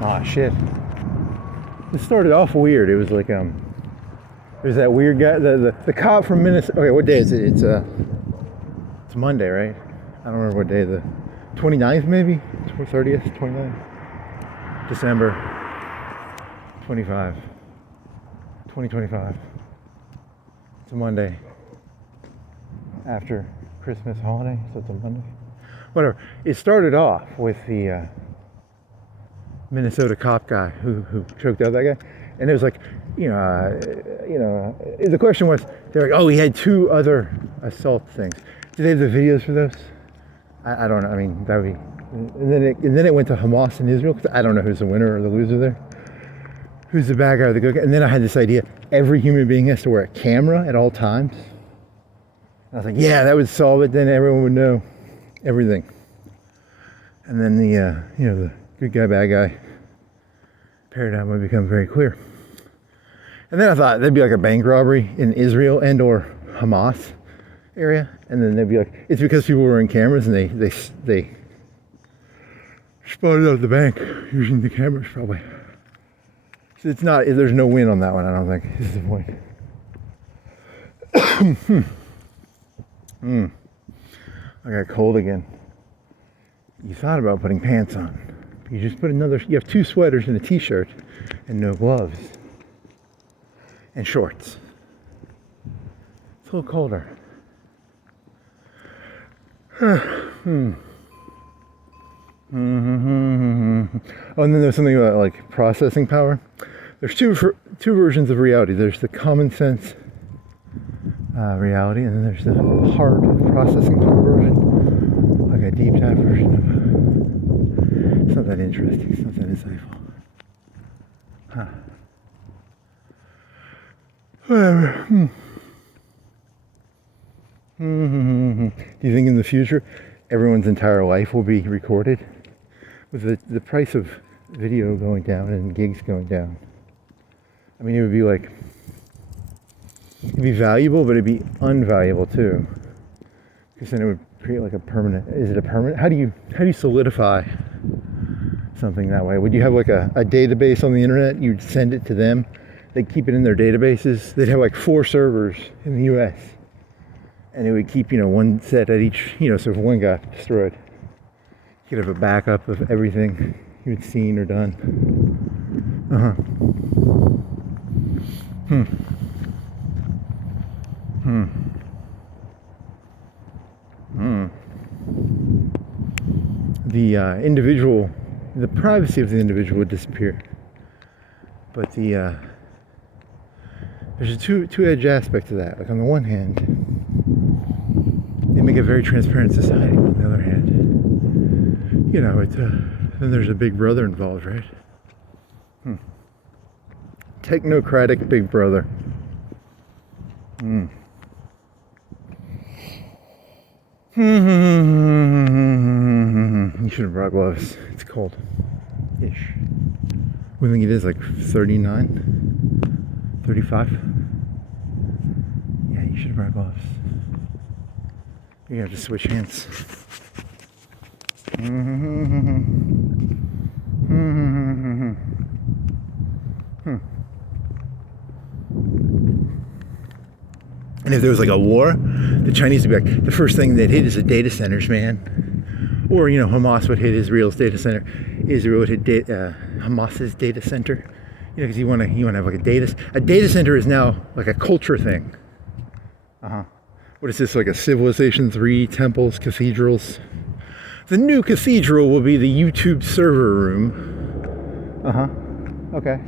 Ah, shit. It started off weird. It was like, there's that weird guy, the cop from Minnesota. Okay, what day is it? It's Monday, right? I don't remember what day, the 29th maybe? 30th, 29th? December 2025. It's a Monday after Christmas holiday, so it's a Monday. Whatever. It started off with the Minnesota cop guy who choked out that guy, and it was like, the question was, they're like, oh, he had 2 other assault things. Do they have the videos for those? I don't know. I mean, that would be. And then it went to Hamas and Israel, because I don't know who's the winner or the loser there. Who's the bad guy or the good guy? And then I had this idea: every human being has to wear a camera at all times. And I was like, yeah, that would solve it. Then everyone would know everything. And then the good guy, bad guy paradigm would become very clear. And then I thought there'd be like a bank robbery in Israel and or Hamas area, and then they'd be like, it's because people were wearing cameras and they spotted out the bank using the cameras probably. So it's not, there's no win on that one, I don't think. This is the point. I got cold again. You thought about putting pants on. You just put you have 2 sweaters and a t-shirt and no gloves. And shorts. It's a little colder. Oh, and then there's something about like processing power. There's two versions of reality. There's the common sense reality, and then there's the hard processing power version, like a deep dive version of. It's not that interesting. It's not that insightful. Huh. Whatever. Do you think in the future everyone's entire life will be recorded? With the price of video going down and gigs going down, I mean, it would be like, it'd be valuable, but it'd be unvaluable too, because then it would create like a permanent. Is it a permanent? How do you solidify something that way? Would you have like a database on the internet? You'd send it to them. They'd keep it in their databases. They'd have like 4 servers in the U.S. and it would keep, one set at each, so if one got destroyed, you could have a backup of everything you'd seen or done. The privacy of the individual would disappear, but there's a two-edged aspect to that. Like on the one hand, they make a very transparent society. On the other hand, then there's a big brother involved, right? Technocratic big brother. You should have brought gloves. It's cold-ish. We think it is like 39, 35. Yeah, you should have brought gloves. You have to switch hands. And if there was like a war, the Chinese would be like, the first thing they'd hit is the data centers, man. Or, Hamas would hit Israel's data center. Israel would hit Hamas's data center. Because you want to have like a data center is now like a culture thing. What is this, like a Civilization 3, temples, cathedrals? The new cathedral will be the YouTube server room. Okay.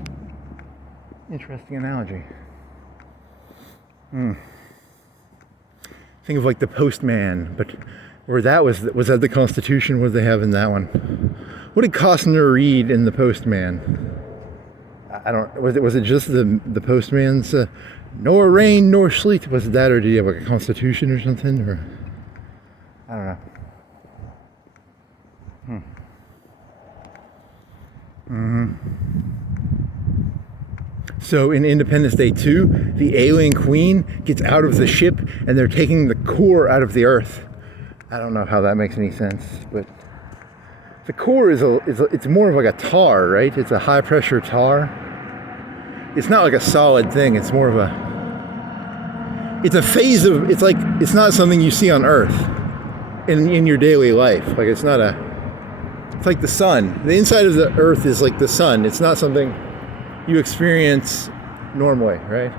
Interesting analogy. Think of like the postman, but where that was that the Constitution? What did they have in that one? What did Costner read in the Postman? I don't. Was it just the postman's nor rain nor sleet? Was it that, or did he have like a Constitution or something? Or I don't know. So in Independence Day 2, the alien queen gets out of the ship and they're taking the core out of the earth. I don't know how that makes any sense, but the core it's more of like a tar, right? It's a high pressure tar. It's not like a solid thing. It's more of it's a phase of, it's not something you see on Earth in your daily life. Like it's like the sun. The inside of the Earth is like the sun. It's not something you experience normally, right?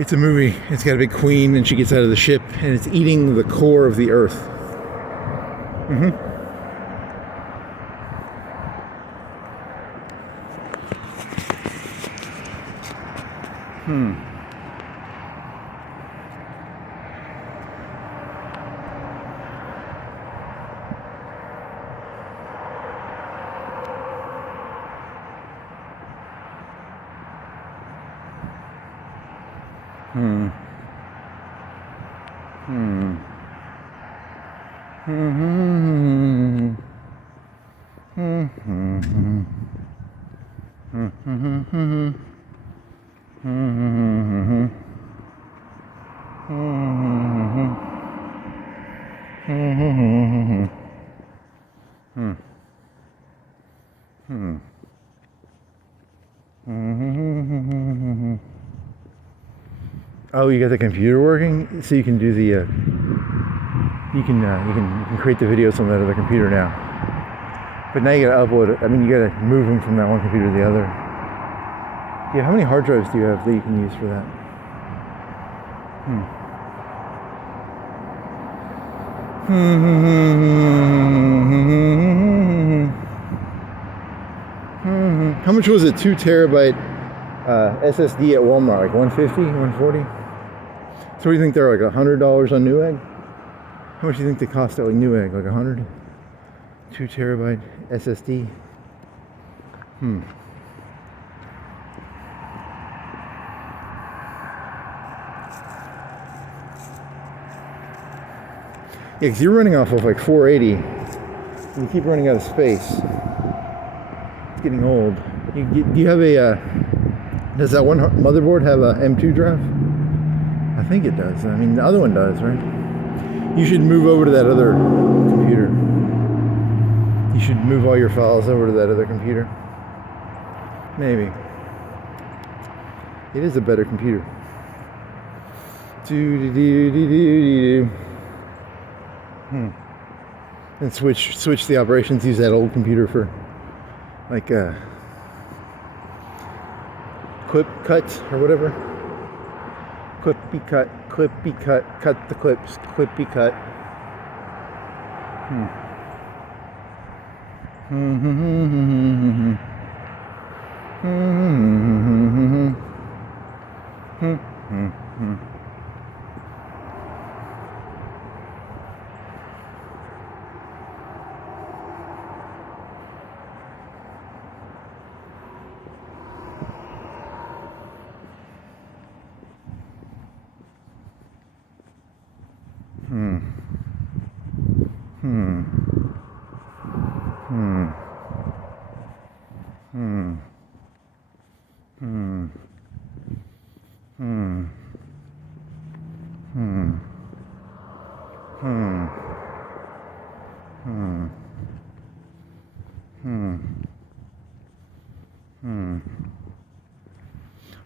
It's a movie. It's got a big queen and she gets out of the ship and it's eating the core of the Earth. Mm-hmm. Oh, you got the computer working, so you can do the you can create the videos on that other computer now. But now you gotta upload it. I mean, you gotta move them from that one computer to the other. Yeah, how many hard drives do you have that you can use for that? How much was a 2 terabyte SSD at Walmart? Like 150, 140? So what do you think they're like $100 on Newegg? How much do you think they cost at like Newegg? Like 100? 2 terabyte SSD? Yeah, because you're running off of like 480 and you keep running out of space. It's getting old. Do you have does that one motherboard have a M2 drive? I think it does. I mean, the other one does, right? You should move over to that other computer. You should move all your files over to that other computer. Maybe. It is a better computer. And switch the operations. Use that old computer for like clip cut or whatever. Clippy cut, cut the clips, clippy cut.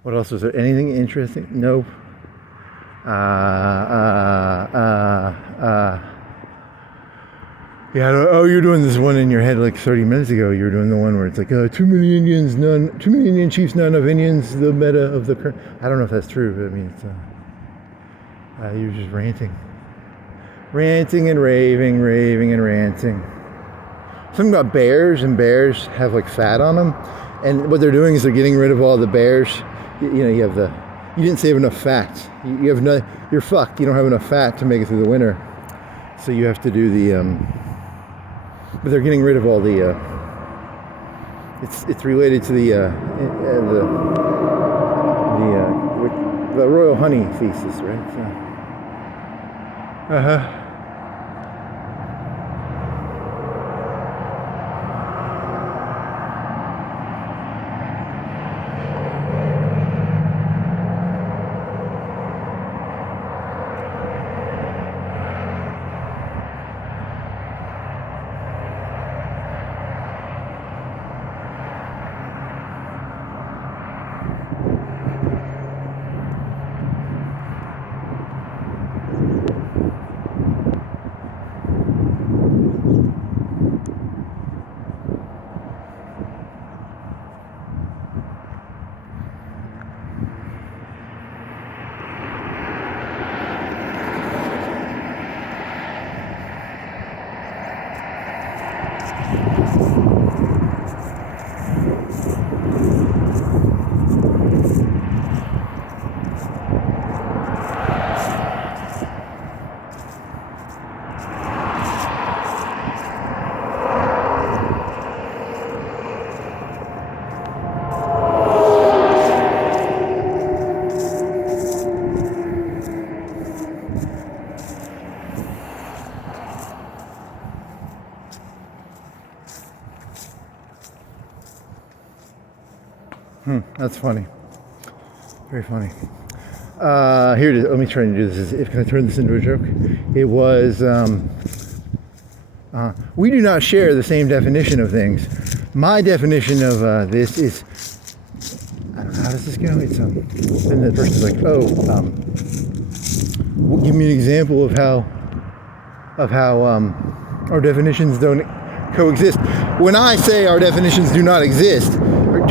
What else was there? Anything interesting? Nope. Yeah, oh, you're doing this one in your head like 30 minutes ago. You were doing the one where it's like, too many Indians, too many Indian chiefs, not enough Indians, the meta of the current. I don't know if that's true, but I mean, it's, you're just ranting. Ranting and raving and ranting. Something about bears, and bears have like fat on them. And what they're doing is they're getting rid of all the bears. You know, you didn't save enough fat. You're fucked. You don't have enough fat to make it through the winter. So you have to do but they're getting rid of all the, it's related to the royal honey thesis, right? So, That's funny. Very funny. Here it is. Let me try and do this. Can I turn this into a joke? It was, we do not share the same definition of things. My definition of this is, I don't know, how does this go? It's, then the person's like, give me an example of how our definitions don't coexist. When I say our definitions do not exist, or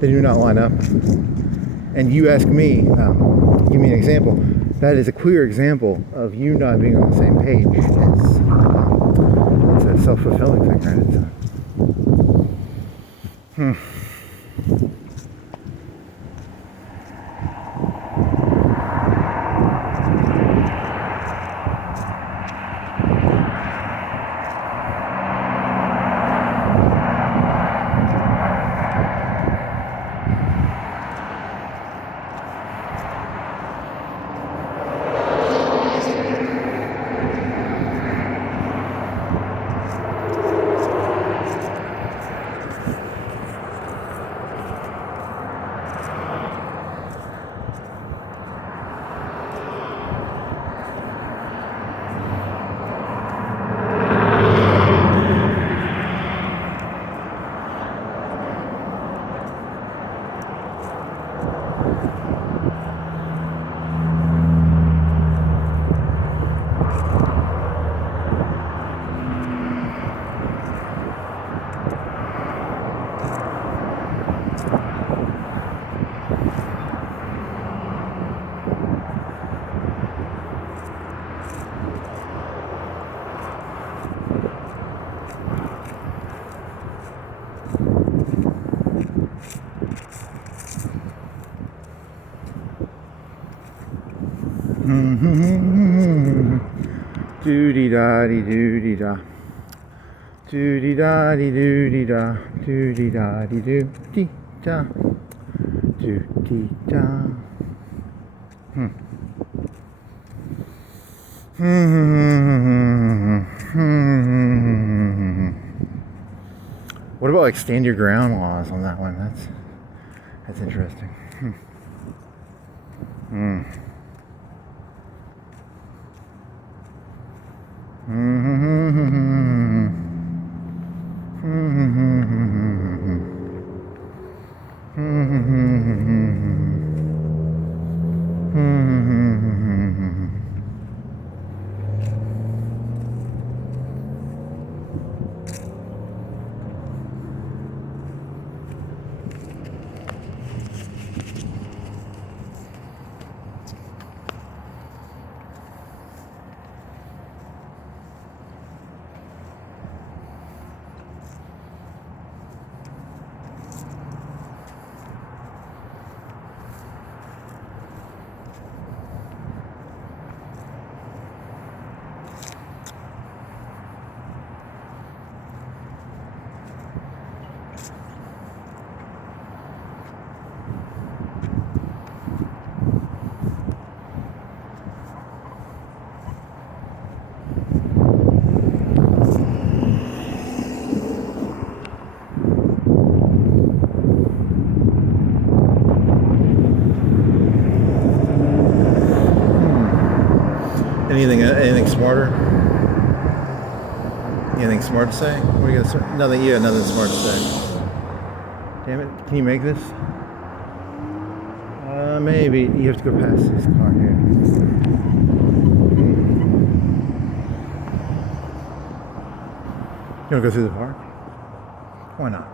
they do not line up, and you ask me, give me an example, that is a clear example of you not being on the same page. It's a self-fulfilling thing, right? Doody da dee doody da. Doody da dee doody da. Doody da dee doody da. Doody da. What about like stand your ground laws on that one? That's interesting. Anything smarter? Anything smart to say? What are you gonna say? Nothing. Yeah, nothing smart to say. Damn it! Can you make this? Maybe you have to go past this car here. You wanna go through the park? Why not?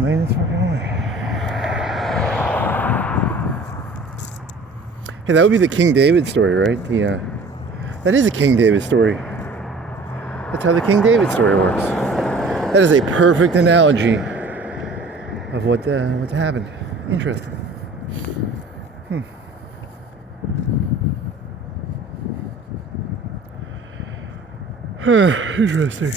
Maintenance working only. Hey, that would be the King David story, right? That is a King David story. That's how the King David story works. That is a perfect analogy of what's happened. Interesting. Interesting.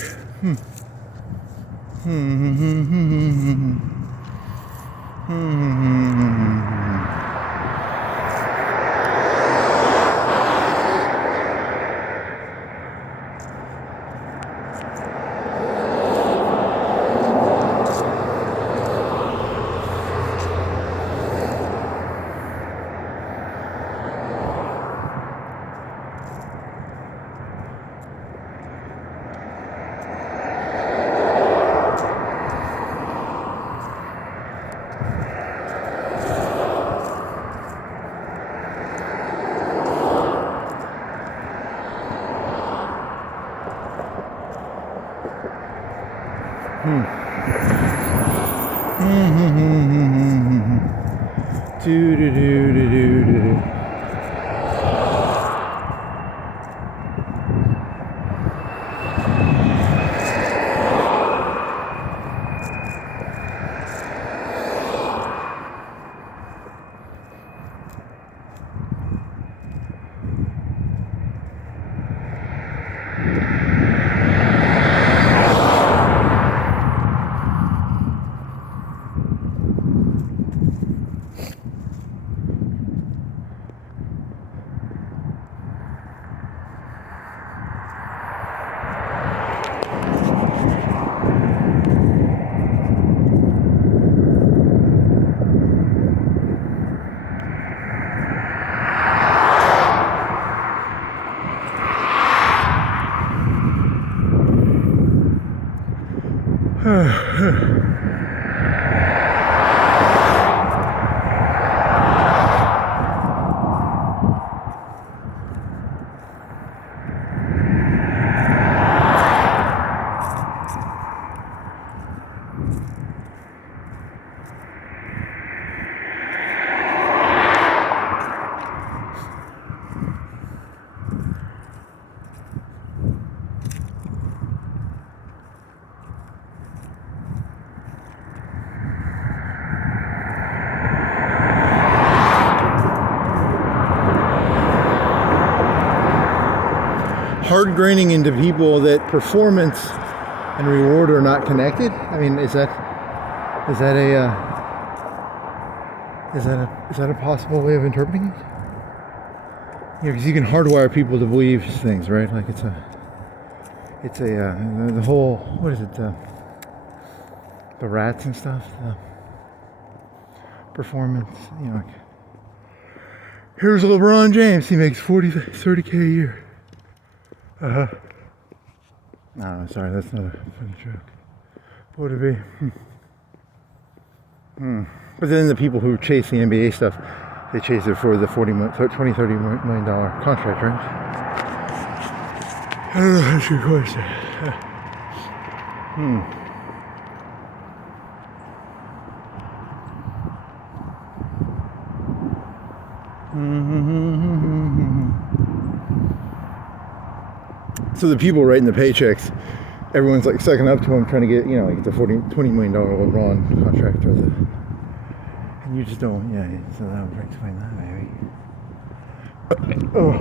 Hard graining into people that performance and reward are not connected. I mean, is that a possible way of interpreting it? Yeah, because you can hardwire people to believe things, right? Like the whole, what is it? The rats and stuff. The performance. You know, like, here's LeBron James. He makes 30K a year. No, sorry, that's not a funny joke. What would it be? But then the people who chase the NBA stuff, they chase it for the $30 million contract, right? I don't know, that's your question. So the people writing the paychecks, everyone's like sucking up to him, trying to get, you know, like the $20 million LeBron contract, or and you just don't. Yeah. So that would explain that, maybe. Oh,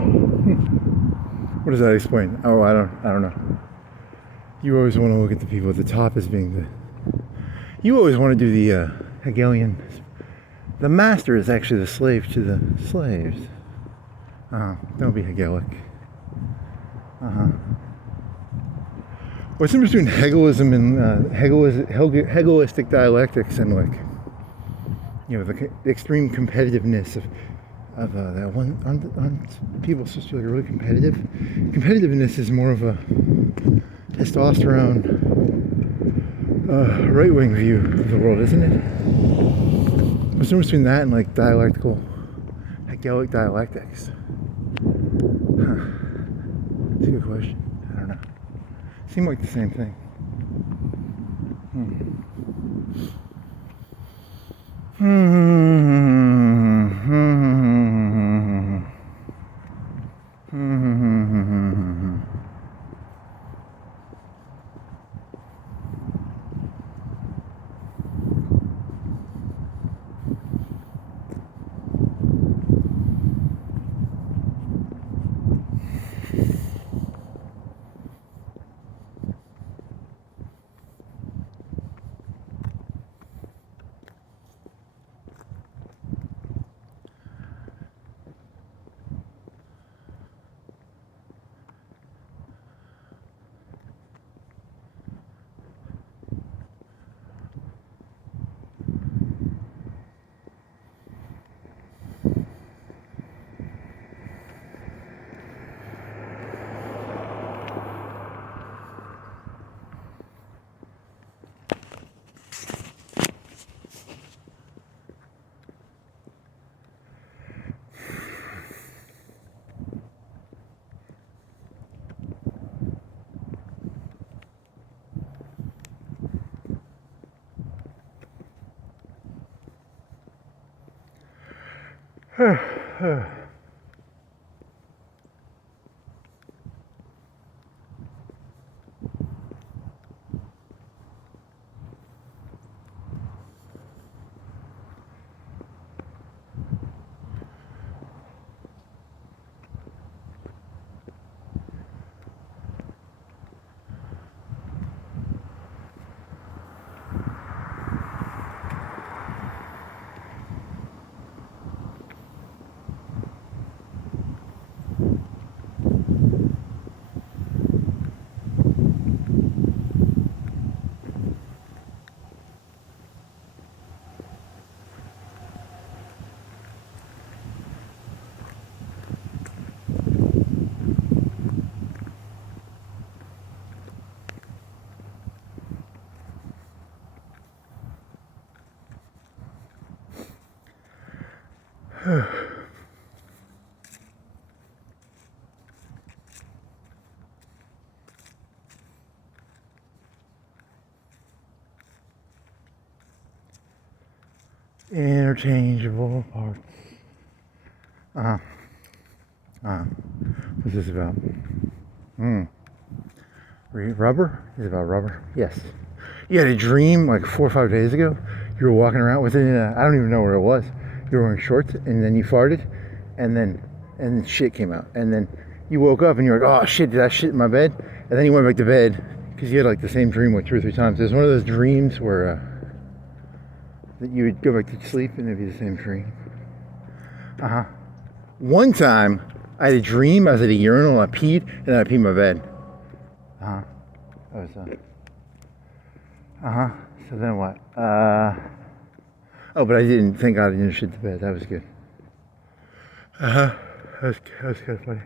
what does that explain? Oh, I don't know. You always want to look at the people at the top as being you always want to do the Hegelian. The master is actually the slave to the slaves. Don't be Hegelic. What's the difference between Hegelism and Hegelistic dialectics and, like, you know, the extreme competitiveness of that one? Aren't people supposed to be, like, really competitive? Competitiveness is more of a testosterone right-wing view of the world, isn't it? What's the difference between that and, like, dialectical Hegelic dialectics? That's a good question. I don't know. Seem like the same thing. Interchangeable parts. What's this about? Rubber? Is it about rubber? Yes. You had a dream like 4 or 5 days ago. You were walking around within I don't even know where it was. You were wearing shorts and then you farted and shit came out. And then you woke up and you were like, oh shit, did I shit in my bed? And then you went back to bed because you had like the same dream like 2 or 3 times. It was one of those dreams where that you would go back to sleep and it'd be the same dream. One time I had a dream, I was at a urinal and I peed and then I peed in my bed. That was so then what? Oh, but I didn't, thank God I didn't shit the bed. That was good. That was kind of funny.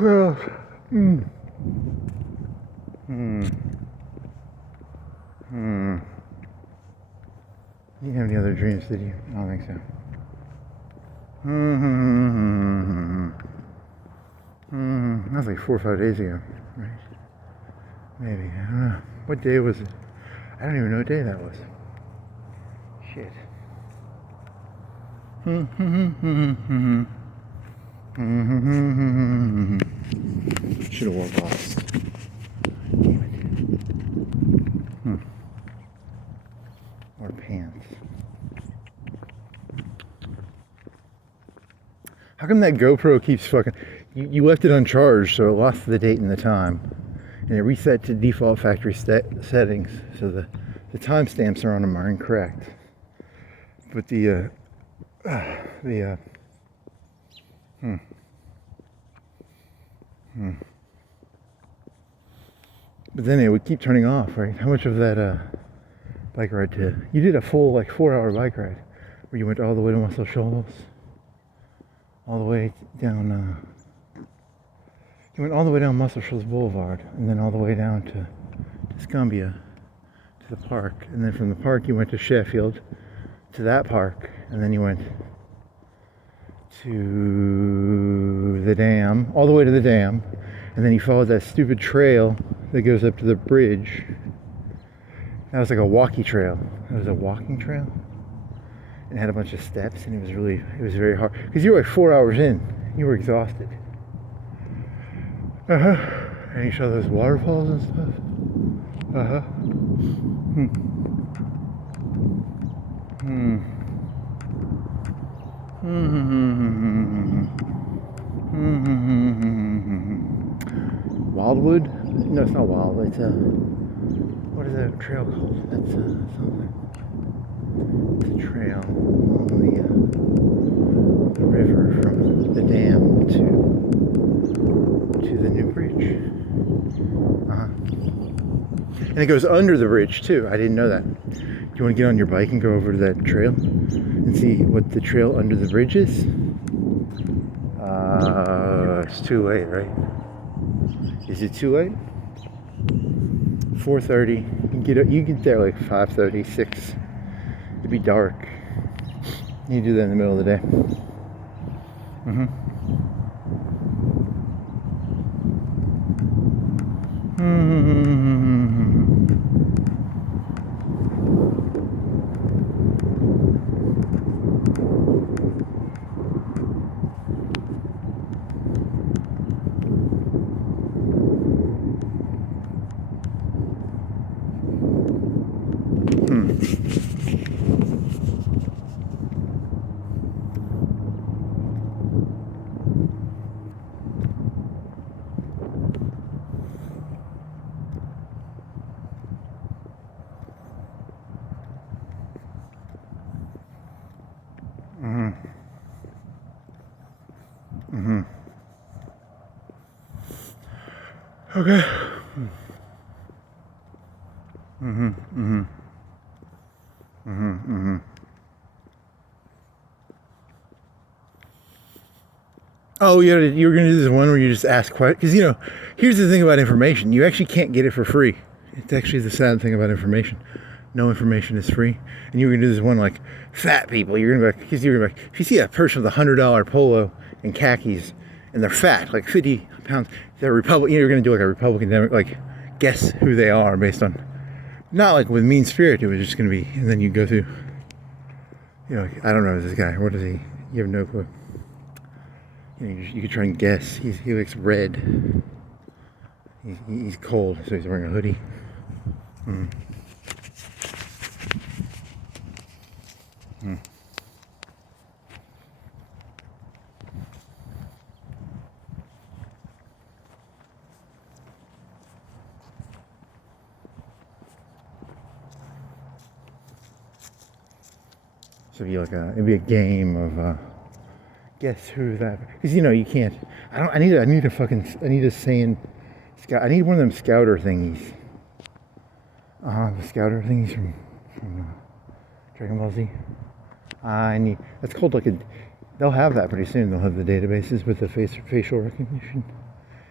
Well, You didn't have any other dreams, did you? I don't think so. That was like 4 or 5 days ago, right? Maybe, I don't know. What day was it? I don't even know what day that was. Shit. Should have walked off. Damn it. Or pants. How come that GoPro keeps fucking... You left it uncharged, so it lost the date and the time. And it reset to default factory settings, so the timestamps are on them are incorrect. But But then it would keep turning off, right? How much of that bike ride you did a full like 4-hour bike ride where you went all the way to Muscle Shoals, all the way down you went all the way down Muscle Shoals Boulevard and then all the way down to Escambia to the park, and then from the park you went to Sheffield to that park, and then you went to the dam, all the way to the dam, and then you followed that stupid trail that goes up to the bridge, That was like a walkie trail. It was a walking trail. And it had a bunch of steps, and it was very hard. Because you were like 4 hours in. You were exhausted. And you saw those waterfalls and stuff. Wildwood? No, it's not Wildwood. It's what is that trail called? That's something. It's a trail along the river from the dam to the new bridge. And it goes under the bridge too. I didn't know that. Do you want to get on your bike and go over to that trail and see what the trail under the bridge is? It's too late, right? Is it too late? 4:30. You get there like 5:30, 6. It'd be dark. You do that in the middle of the day. Okay. Oh, you were going to do this one where you just ask questions. Because, here's the thing about information. You actually can't get it for free. It's actually the sad thing about information. No information is free. And you were going to do this one like, fat people. You're going to be like, if you see a person with a $100 polo and khakis, and they're fat, like 50 pounds, they're Republican. You're going to do like a Republican, like, guess who they are based on, not like with mean spirit. It was just going to be, and then you go through, I don't know this guy. What is he? You have no clue. You could try and guess. He looks red. He's cold, so he's wearing a hoodie. So it'd be a game of guess who that. Because you can't. I need a sand scout. I need one of them scouter thingies. The scouter thingies from Dragon Ball Z. That's called they'll have that pretty soon. They'll have the databases with the facial recognition,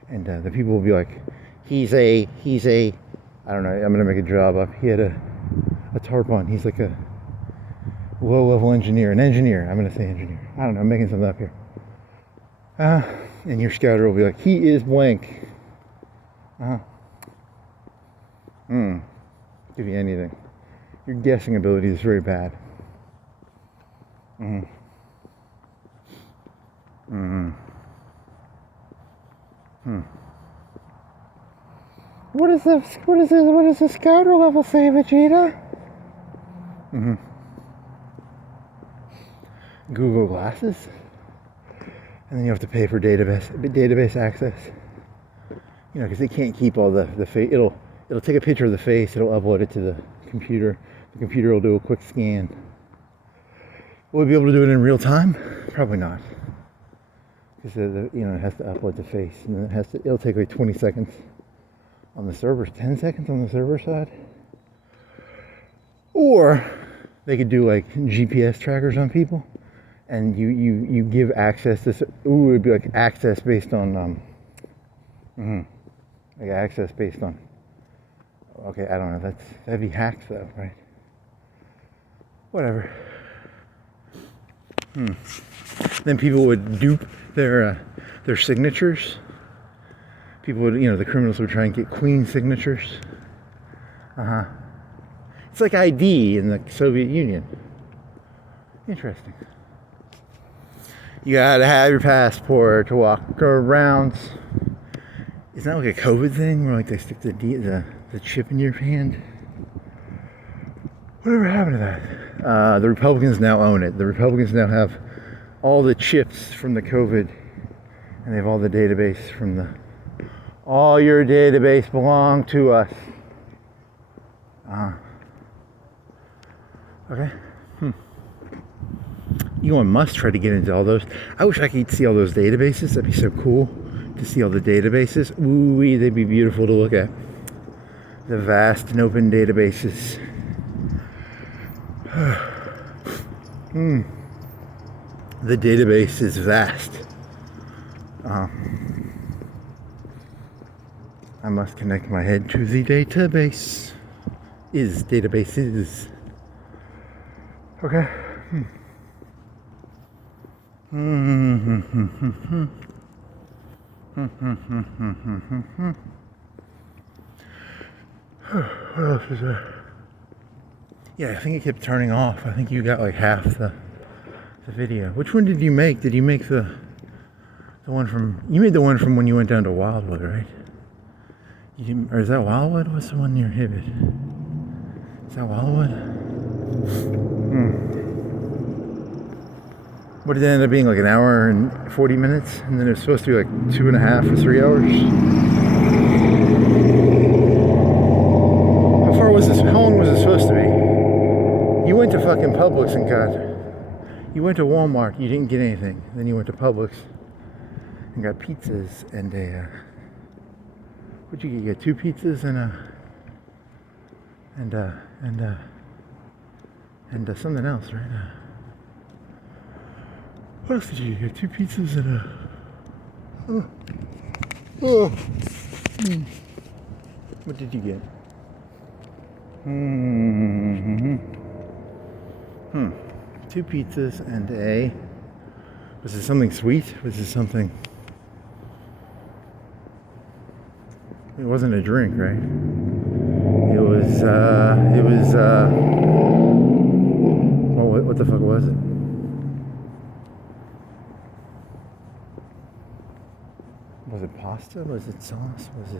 and the people will be like, he's a. I don't know. I'm gonna make a job up. He had a tarp on. He's like a low-level engineer. An engineer. I'm gonna say engineer. I don't know. I'm making something up here. And your scouter will be like, he is blank. Give you anything. Your guessing ability is very bad. What does the scouter level say, Vegeta? Google Glasses, and then you have to pay for database access. Because they can't keep all the face. It'll take a picture of the face. It'll upload it to the computer. The computer will do a quick scan. Will we be able to do it in real time? Probably not. Because it has to upload the face, and then it'll take like 20 seconds on the server, 10 seconds on the server side. Or they could do like GPS trackers on people, and you give access to. Ooh, it'd be like access based on like access based on. Okay, I don't know. That'd be hacked though, right? Whatever. Then people would dupe their signatures. People would, the criminals would try and get clean signatures. It's like ID in the Soviet Union. Interesting. You gotta have your passport to walk around. Isn't that like a COVID thing where like they stick the chip in your hand? Whatever happened to that? The Republicans now own it. The Republicans now have all the chips from the COVID, and they have all the database from the. All your database belong to us. Okay. Elon Musk tried to get into all those. I wish I could see all those databases. That'd be so cool to see all the databases. Ooh, they'd be beautiful to look at. The vast and open databases. The database is vast. I must connect my head to the database. Databases. Okay. What else is there? Yeah, I think it kept turning off. I think you got like half the video. Which one did you make? Did you make the one from? You made the one from when you went down to Wildwood, right? Or is that Wildwood? What's the one near Hibbett? Is that Wildwood? What did it end up being, like an hour and 40 minutes? And then it was supposed to be like 2.5 or 3 hours? How far was this? How long was it supposed to be? You went to fucking Publix and got... You went to Walmart, you didn't get anything. Then you went to Publix and got pizzas and a... What'd you get? You got 2 pizzas and something else, right? What else did you get? 2 pizzas and What did you get? 2 pizzas and a... Was it something sweet? Was it something... It wasn't a drink, right? It was, what the fuck was it? Was it pasta? Was it sauce? Was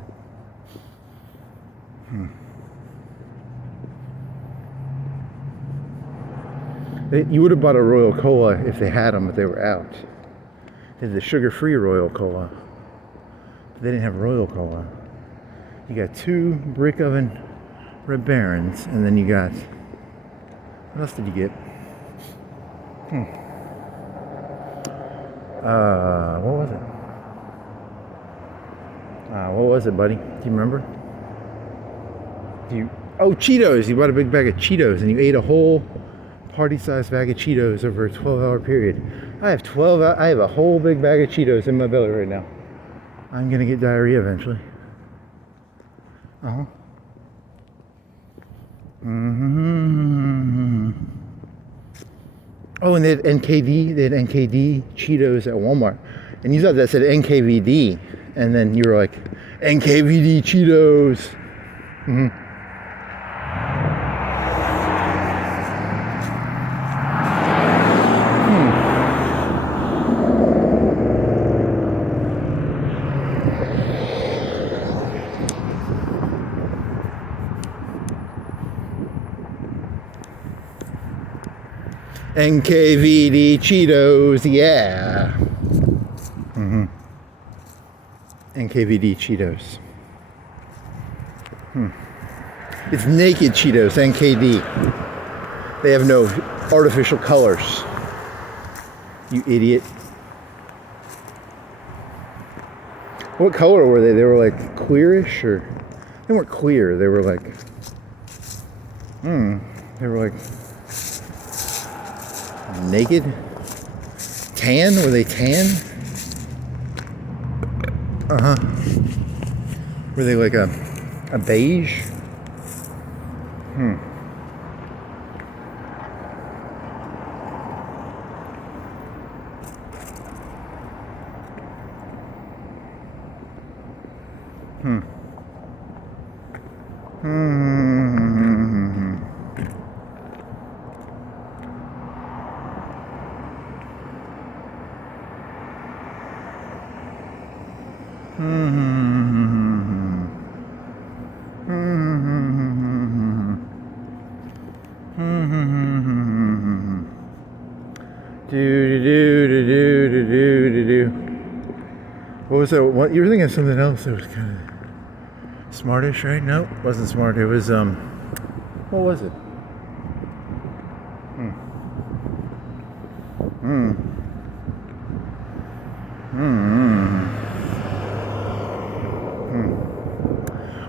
it... You would have bought a Royal Cola if they had them, but they were out. They had the sugar-free Royal Cola. But they didn't have Royal Cola. You got 2 brick oven Red Barons, and then you got... What else did you get? What was it? What was it, buddy? Do you remember? Oh, Cheetos! You bought a big bag of Cheetos, and you ate a whole party-sized bag of Cheetos over a 12-hour period. I have a whole big bag of Cheetos in my belly right now. I'm gonna get diarrhea eventually. Oh, and they had NKD Cheetos at Walmart. And you thought that said NKVD. And then you were like, NKVD Cheetos. NKVD Cheetos, yeah. NKVD Cheetos. It's naked Cheetos, NKD. They have no artificial colors. You idiot. What color were they? They were like queerish, or they weren't queer. They were like, they were like naked? Tan? Were they tan? Were they like a beige? What was that? What you were thinking of something else that was kind of smartish, right? No, it wasn't smart. It was what was it?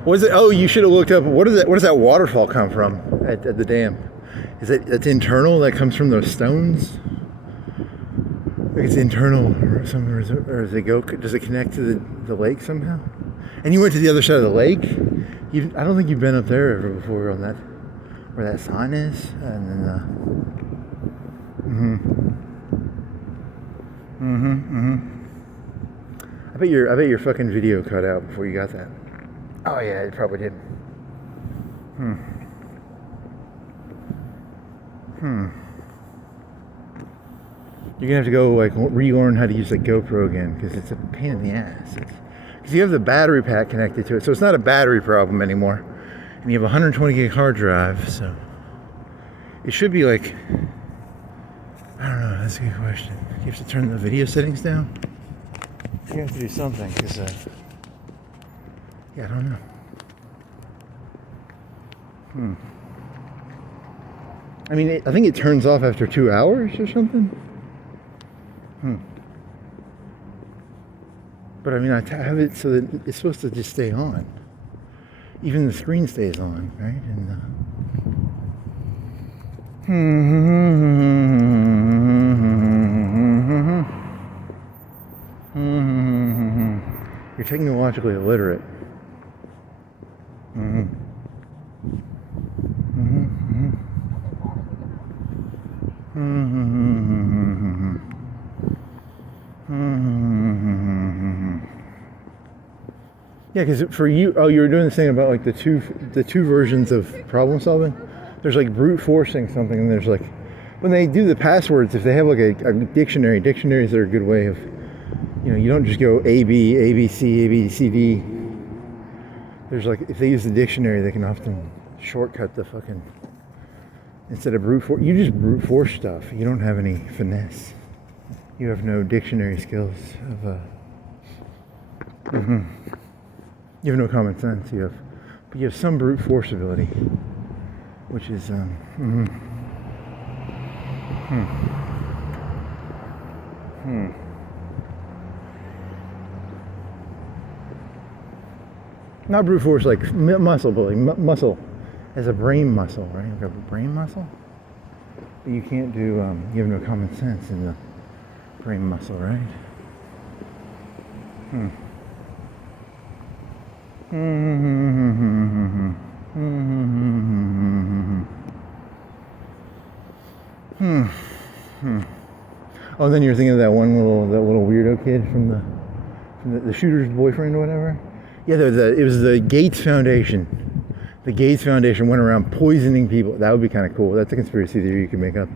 Was it? Oh, you should have looked up. What is that? Where does that waterfall come from at the dam? Is it? That's internal. That comes from those stones. Like it's internal, or something, or does it go? Does it connect to the lake somehow? And you went to the other side of the lake. I don't think you've been up there ever before on that, where that sign is, and then. I bet your fucking video cut out before you got that. Oh yeah, it probably did. You're gonna have to go like relearn how to use the GoPro again because it's a pain in the ass. Because you have the battery pack connected to it, so it's not a battery problem anymore. And you have a 120 gig hard drive, so it should be like, I don't know. That's a good question. You have to turn the video settings down. You have to do something because yeah, I don't know. I mean, I think it turns off after 2 hours or something. But I mean, I have it so that it's supposed to just stay on. Even the screen stays on, right? And you're technologically illiterate. Yeah, because for you, you were doing this thing about like the two versions of problem solving. There's like brute forcing something, and there's like when they do the passwords, if they have like a dictionary, dictionaries are a good way of, you don't just go A B A B C A B C D. There's like if they use the dictionary, they can often shortcut the fucking instead of brute force. You just brute force stuff. You don't have any finesse. You have no dictionary skills of You have no common sense. But you have some brute force ability, which is not brute force like muscle, but like muscle as a brain muscle, right? Like a brain muscle. But you can't do. You have no common sense in the brain muscle, right? Oh, then you're thinking of that little weirdo kid from the shooter's boyfriend or whatever. Yeah, it was the Gates Foundation. The Gates Foundation went around poisoning people. That would be kind of cool. That's a conspiracy theory you could make up.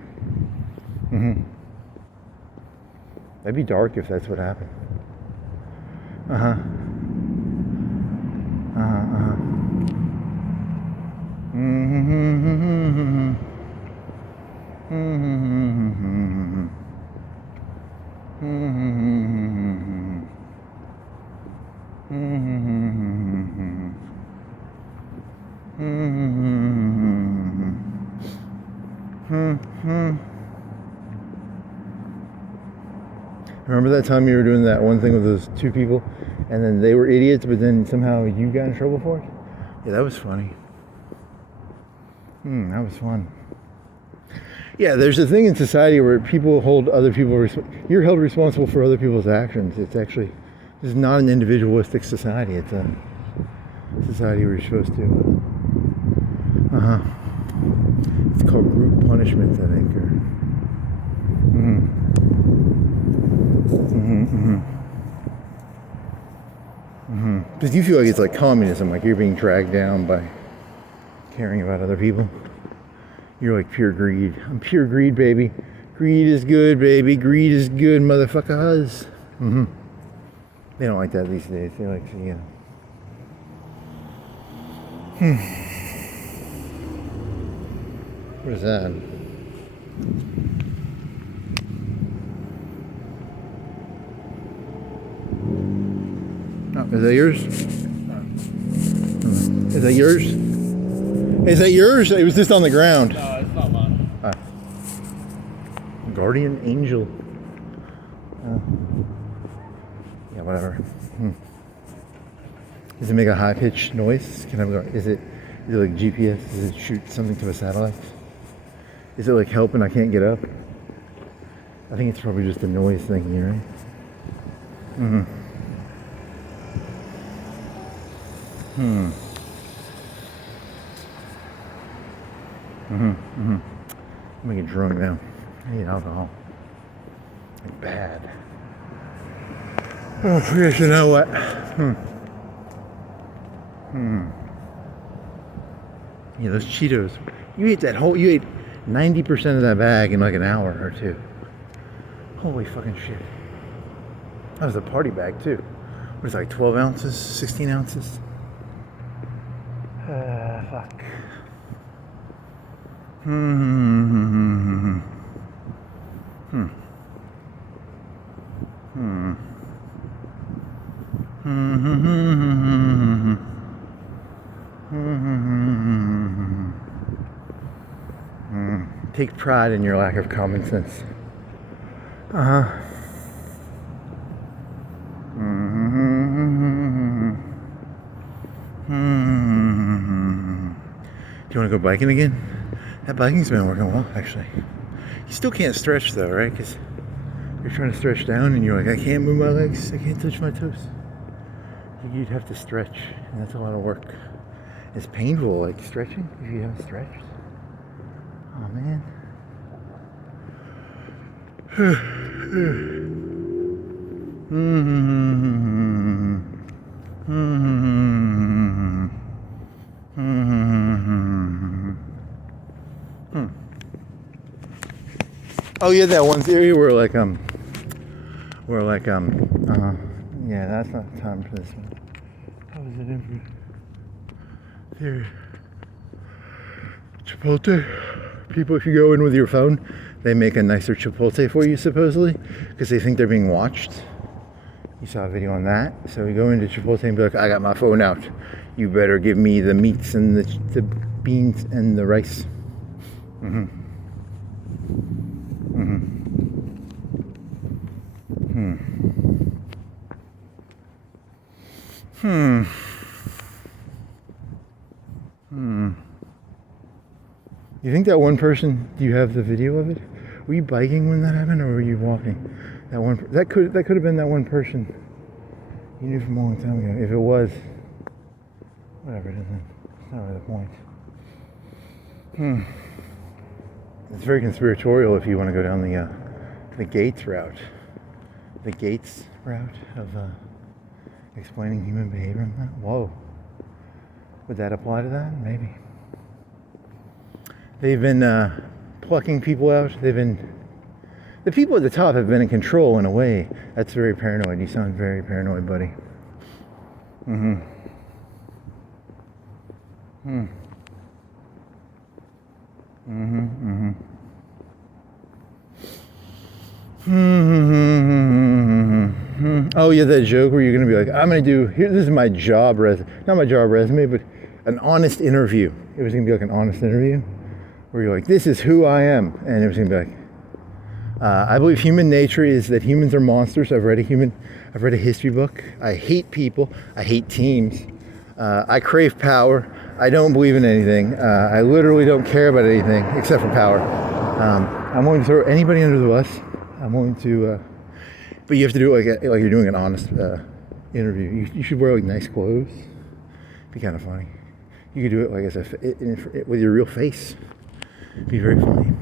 That'd be dark if that's what happened. Remember that time you were doing that one thing with those two people and then they were idiots, but then somehow you got in trouble for it? Yeah, that was funny. That was fun. Yeah, there's a thing in society where people hold other people you're held responsible for other people's actions. It's actually, this is not an individualistic society. It's a society where you're supposed to it's called group punishment, I think, or because you feel like it's like communism, like you're being dragged down by caring about other people. You're like pure greed. I'm pure greed, baby. Greed is good, baby. Greed is good, motherfuckers. They don't like that these days. They like to, What is that? Oh, is that yours? Is that yours? Is that yours? It was just on the ground. No, it's not mine. Guardian angel. Yeah, whatever. Does it make a high-pitched noise? Can I go? Is it like GPS? Does it shoot something to a satellite? Is it like helping I can't get up? I think it's probably just a noise thing here, right? I'm gonna get drunk now. I need alcohol. Like bad. Oh, yes, you know what? Yeah, those Cheetos. You ate 90% of that bag in like an hour or two. Holy fucking shit. That was a party bag too. What is it, like 12 ounces, 16 ounces? Fuck. Take pride in your lack of common sense. Do you want to go biking again? That biking's been working well, actually. You still can't stretch though, right? Because you're trying to stretch down and you're like, I can't move my legs, I can't touch my toes. You'd have to stretch, and that's a lot of work. It's painful, like stretching, if you haven't stretched. Oh man. Oh yeah, that one theory where yeah, that's not the time for this one. How was it in for theory? Chipotle. People, if you go in with your phone, they make a nicer Chipotle for you, supposedly, because they think they're being watched. You saw a video on that. So you go into Chipotle and be like, I got my phone out. You better give me the meats and the beans and the rice. You think that one person? Do you have the video of it? Were you biking when that happened, or were you walking? That could have been that one person you knew from a long time ago. If it was, whatever, it isn't. It's not really the point. It's very conspiratorial if you want to go down the Gates route. The Gates route of explaining human behavior. Whoa. Would that apply to that? Maybe. They've been plucking people out. The people at the top have been in control in a way. That's very paranoid. You sound very paranoid, buddy. Oh yeah, that joke where you're gonna be like, I'm gonna do here. This is my job not my job resume, but an honest interview. It was gonna be like an honest interview where you're like, this is who I am, and it was gonna be like, I believe human nature is that humans are monsters. I've read a history book. I hate people. I hate teams. I crave power. I don't believe in anything. I literally don't care about anything except for power. I'm willing to throw anybody under the bus. I'm willing to, but you have to do it like you're doing an honest interview. You should wear like nice clothes. Be kind of funny. You could do it like as with your real face. Be very funny.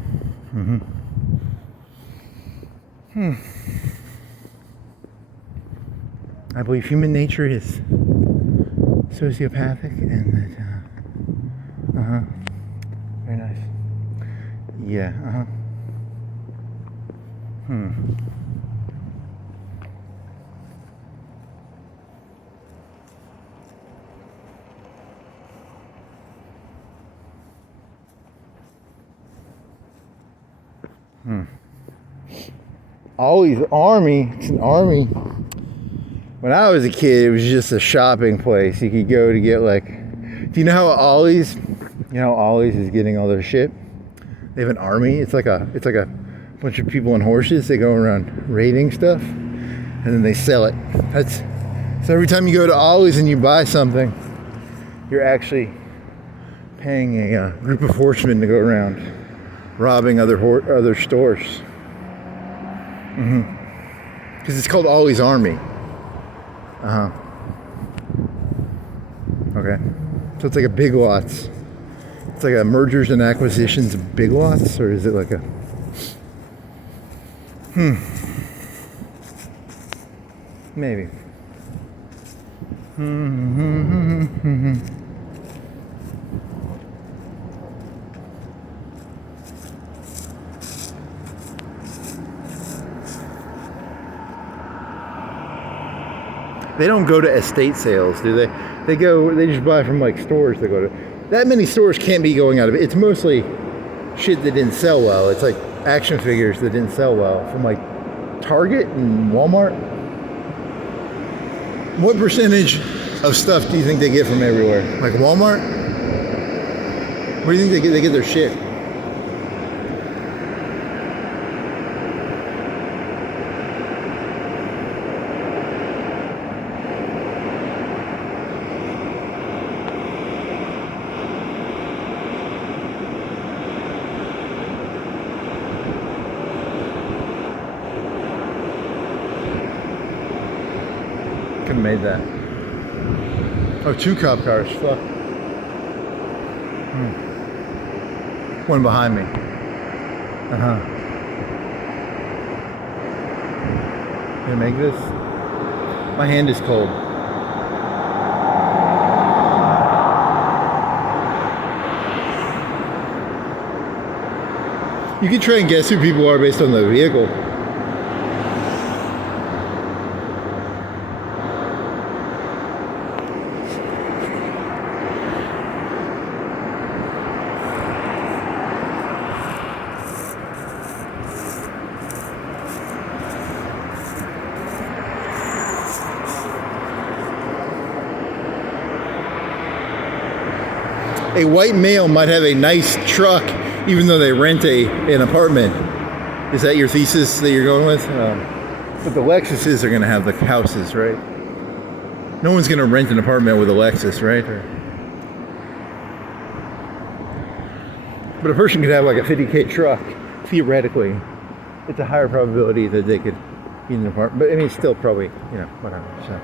I believe human nature is sociopathic and that, very nice. Yeah, Ollie's Army. It's an army. When I was a kid, it was just a shopping place. You could go to get like, do you know how Ollie's is getting all their shit? They have an army. It's like a bunch of people on horses. They go around raiding stuff, and then they sell it. So every time you go to Ollie's and you buy something, you're actually paying a group of horsemen to go around robbing other stores. Because it's called Ollie's Army. Okay. So it's like a Big Lots. It's like a mergers and acquisitions of Big Lots, or is it like a... Maybe. They don't go to estate sales, do they? They just buy from like stores they go to. That many stores can't be going out of it. It's mostly shit that didn't sell well. It's like action figures that didn't sell well from like Target and Walmart. What percentage of stuff do you think they get from everywhere? Like Walmart? Where do you think they get their shit? Could have made that. Oh, 2 cop cars. Fuck. One behind me. Gonna make this? My hand is cold. You can try and guess who people are based on the vehicle. A white male might have a nice truck even though they rent an apartment. Is that your thesis that you're going with? But the Lexuses are going to have the houses, right? No one's going to rent an apartment with a Lexus, right? But a person could have like a 50K truck, theoretically. It's a higher probability that they could be in an apartment. But I mean, still probably, whatever. So.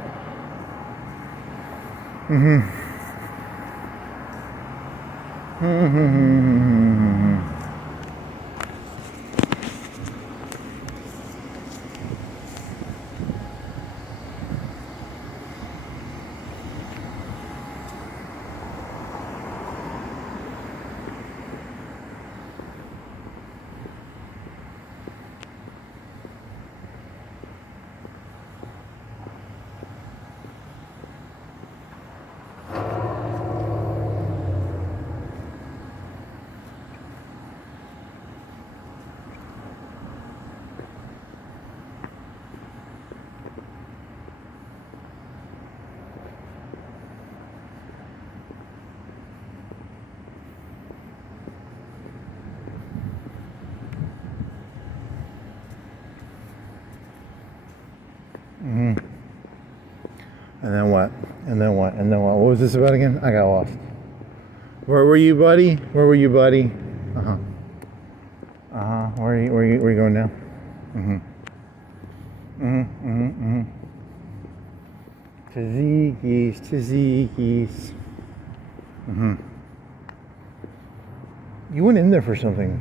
And then what? And then what? And then what? What was this about again? I got lost. Where were you, buddy? Where were you, buddy? Where are you going now? Tzatziki's. You went in there for something.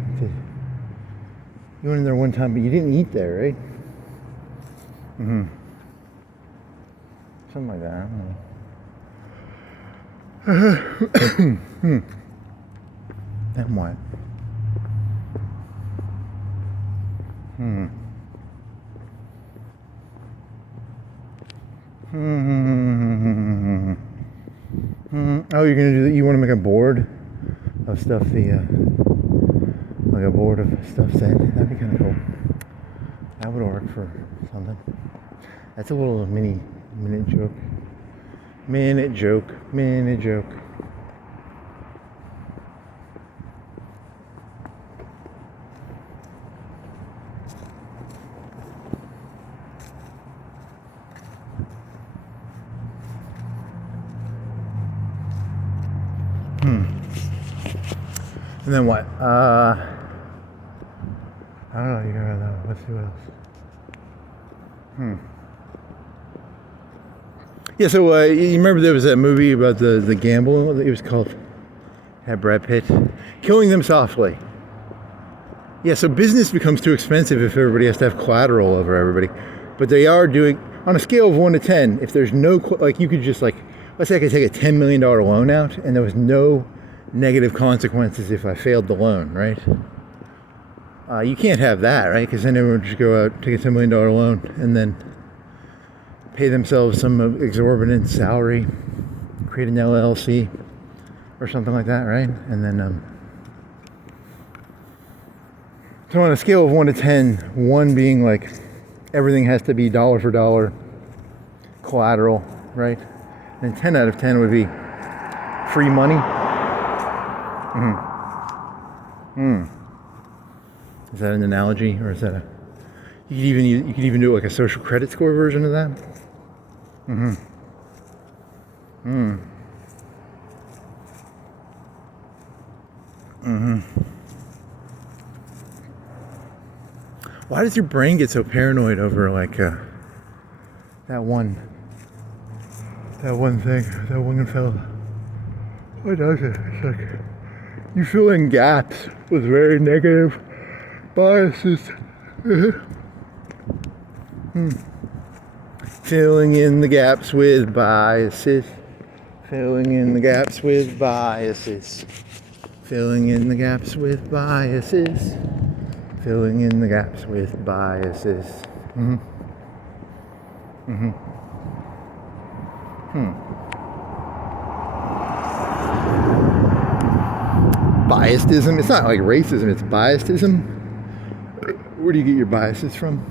You went in there one time, but you didn't eat there, right? Something like that. I don't know. Then what? Oh, you're gonna do that? You want to make a board of stuff like a board of stuff said. That'd be kind of cool. That would work for something. That's a little minute joke. Minute joke. And then what? I don't know. You gotta know. Let's see what else. Yeah. So you remember there was that movie about the gamble? It was called. Had Brad Pitt killing them softly. Yeah. So business becomes too expensive if everybody has to have collateral over everybody. But they are doing on a scale of 1 to 10. If there's no like, you could just like, let's say I could take a $10 million loan out, and there was no negative consequences if I failed the loan, right? You can't have that, right? Because then everyone would just go out, take a $10 million loan, and then pay themselves some exorbitant salary, create an LLC or something like that, right? And then, so on a scale of 1 to 10, 1 being like everything has to be dollar for dollar collateral, right? And 10 out of 10 would be free money. Is that an analogy, or is that a? You could even do like a social credit score version of that. Why does your brain get so paranoid over like that one thing, that one fella? Why does it? It's like you fill in gaps with very negative biases. Filling in the gaps with biases. Filling in the gaps with biases. Filling in the gaps with biases. Filling in the gaps with biases. Biasedism. It's not like racism, it's biasedism. Where do you get your biases from?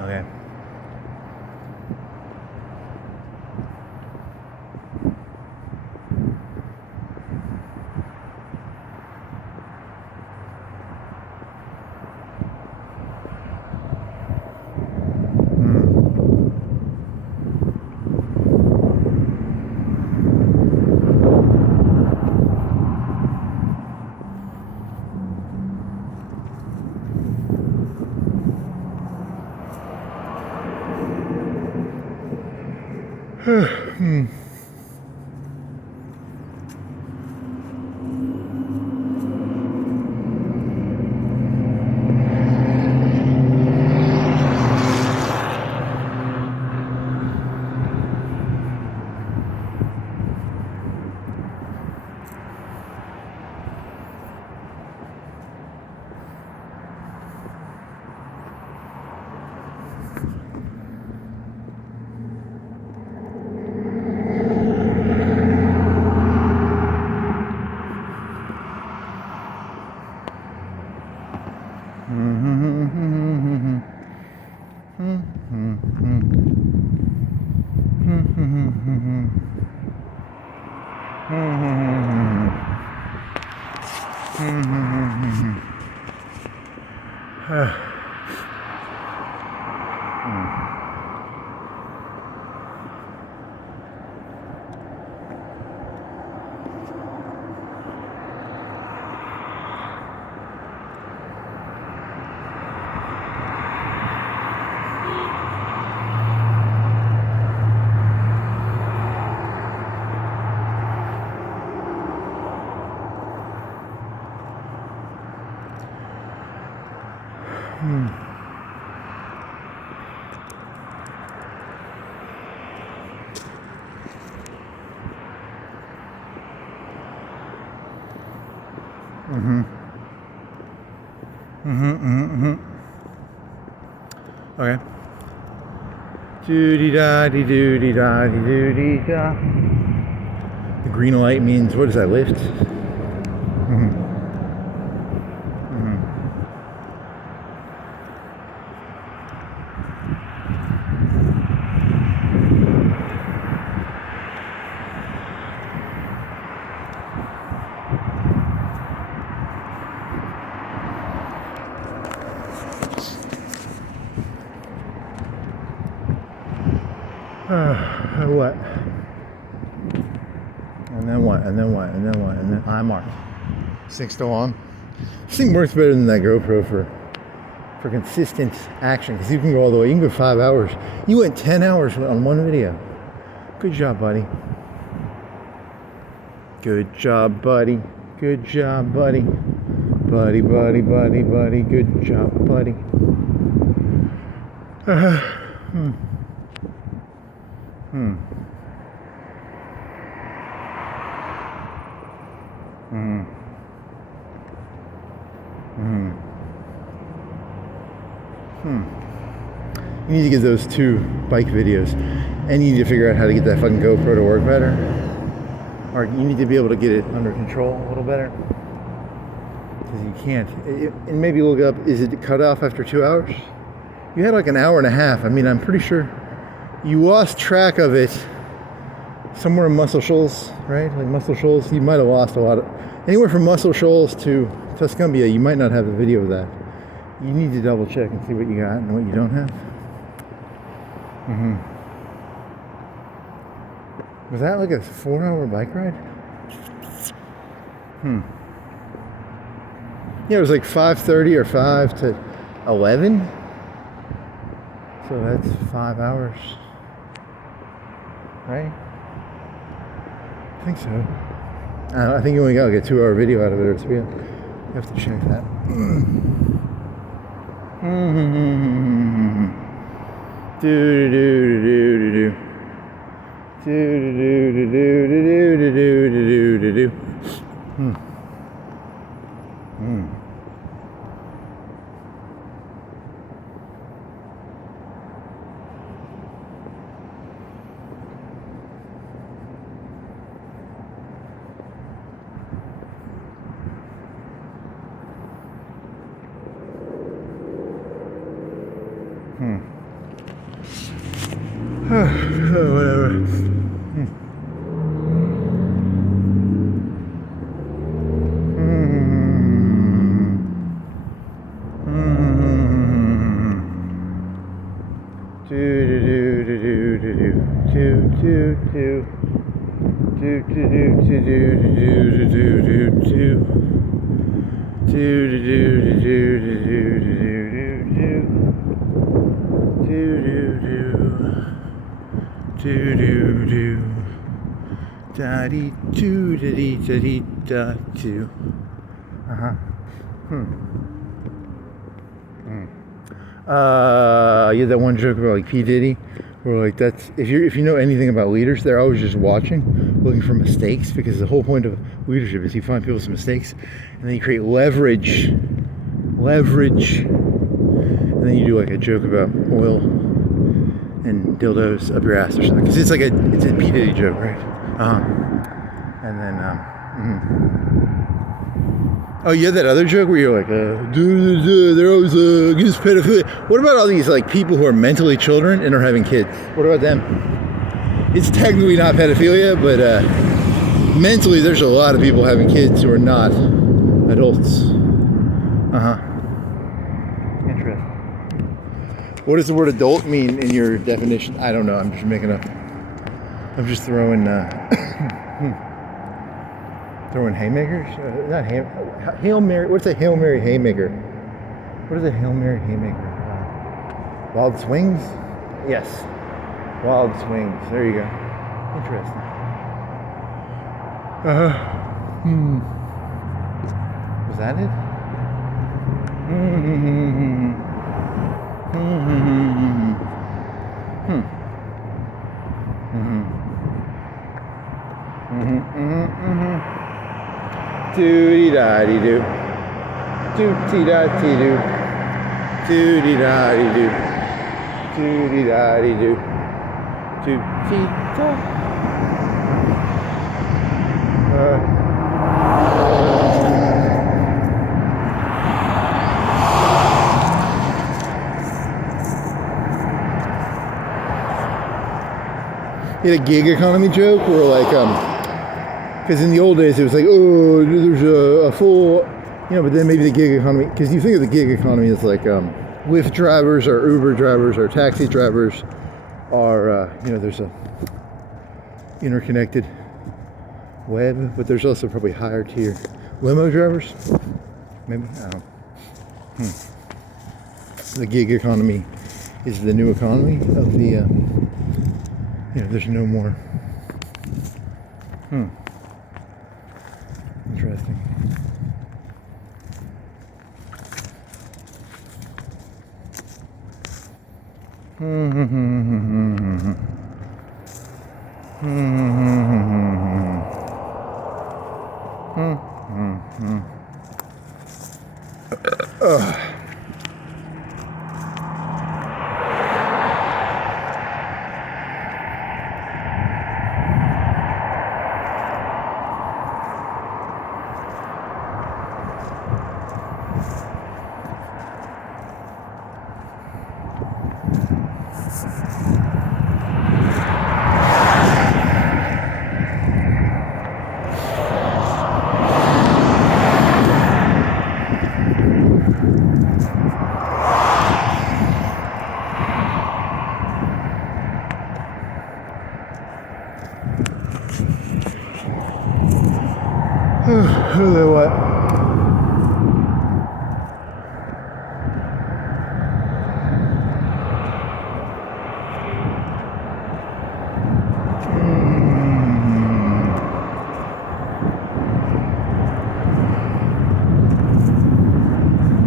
Okay. Okay. Doo-dee-da-dee-doo-dee-da-dee-doo-dee-da. The green light means, what does that, lift? What? And then what? And then what? And then what? And then I marked. 6 to 1. This thing works better than that GoPro for consistent action, because you can go all the way. You can go 5 hours. You went 10 hours on one video. Good job, buddy. Good job, buddy. Good job, buddy. Buddy, buddy, buddy, buddy. Good job, buddy. You need to get those 2 bike videos, and you need to figure out how to get that fucking GoPro to work better, or you need to be able to get it under control a little better, because you can't. And maybe look up, is it cut off after 2 hours? You had like an hour and a half. I mean, I'm pretty sure you lost track of it somewhere in Muscle Shoals, right? Like Muscle Shoals, you might have lost a lot of, anywhere from Muscle Shoals to Tuscumbia, you might not have a video of that. You need to double check and see what you got and what you don't have. Was that like a 4-hour bike ride? Yeah, it was like 5:30 or 5 to 11. So that's 5 hours. Right? I think so. I think you only got like a 2-hour video out of it or 3. You have to check that. Do-do-do-do-do-do-do. Do-do-do-do-do-do-do-do-do-do. Whatever. Da-dee doo da dee da dee da doo. You had that one joke about like P. Diddy, where like that's if you know anything about leaders, they're always just watching, looking for mistakes, because the whole point of leadership is you find people's mistakes and then you create leverage, and then you do like a joke about oil and dildos up your ass or something, because it's a P. Diddy joke, right? And then oh, you had that other joke where you're like, they're always against pedophilia. What about all these like people who are mentally children and are having kids? What about them? It's technically not pedophilia, but mentally there's a lot of people having kids who are not adults. Interesting. What does the word adult mean in your definition? I don't know. I'm just making up. I'm just throwing throwing haymakers. Not Hail Mary. What's a Hail Mary haymaker? What is a Hail Mary haymaker? Wild swings? Yes. Wild swings. There you go. Interesting. Was that it? Doo-dee-da, Doo-dee-da-dee-doo. Doo-dee-da-dee-doo. Doo-dee-da-dee-doo. Doo-dee-da-dee-doo. Doo-dee-da. You had a gig economy joke where like, because in the old days it was like, oh, there's a full, but then maybe the gig economy, because you think of the gig economy as like Lyft drivers or Uber drivers or taxi drivers are, there's a interconnected web, but there's also probably higher tier limo drivers, maybe, I don't know. The gig economy is the new economy of the, there's no more. Interesting. What?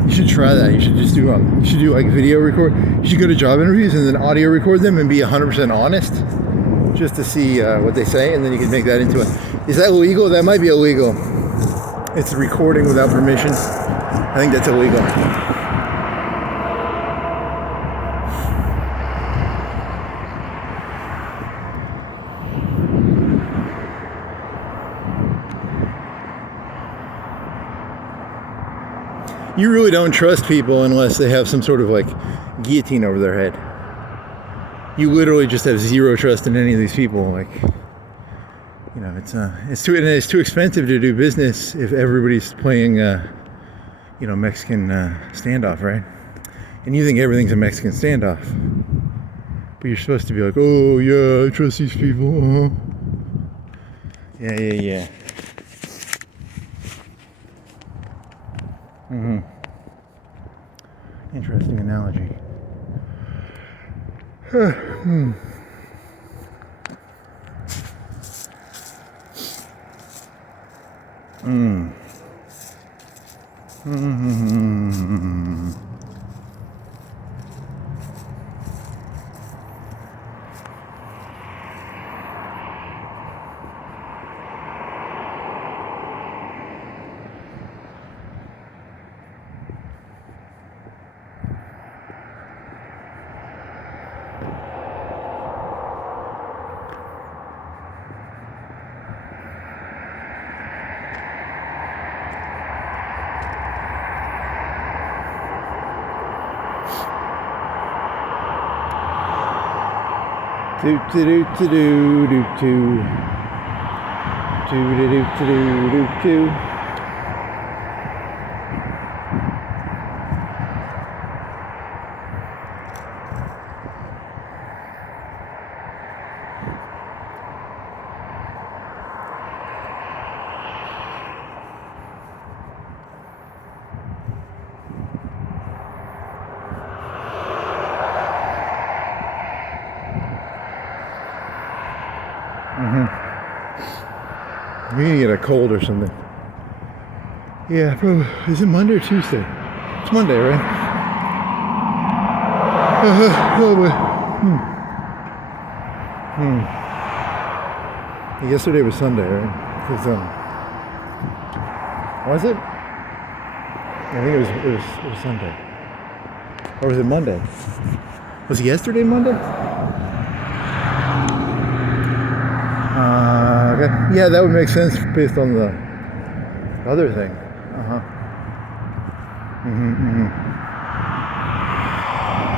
You should try that. You should just do you should do like video record. You should go to job interviews and then audio record them and be 100% honest, just to see what they say, and then you can make that into a. Is that illegal? That might be illegal. It's recording without permission. I think that's illegal. You really don't trust people unless they have some sort of like guillotine over their head. You literally just have zero trust in any of these people. Like, it's too expensive to do business if everybody's playing, Mexican standoff, right? And you think everything's a Mexican standoff, but you're supposed to be like, oh yeah, I trust these people. Yeah. Interesting analogy. Do do do do do do do do do do do do. You're gonna get a cold or something. Yeah, probably. Is it Monday or Tuesday? It's Monday, right? Oh boy. Yesterday was Sunday, right? 'Cause, was it? I think it was Sunday. Or was it Monday? Was it yesterday Monday? Okay. Yeah, that would make sense based on the other thing.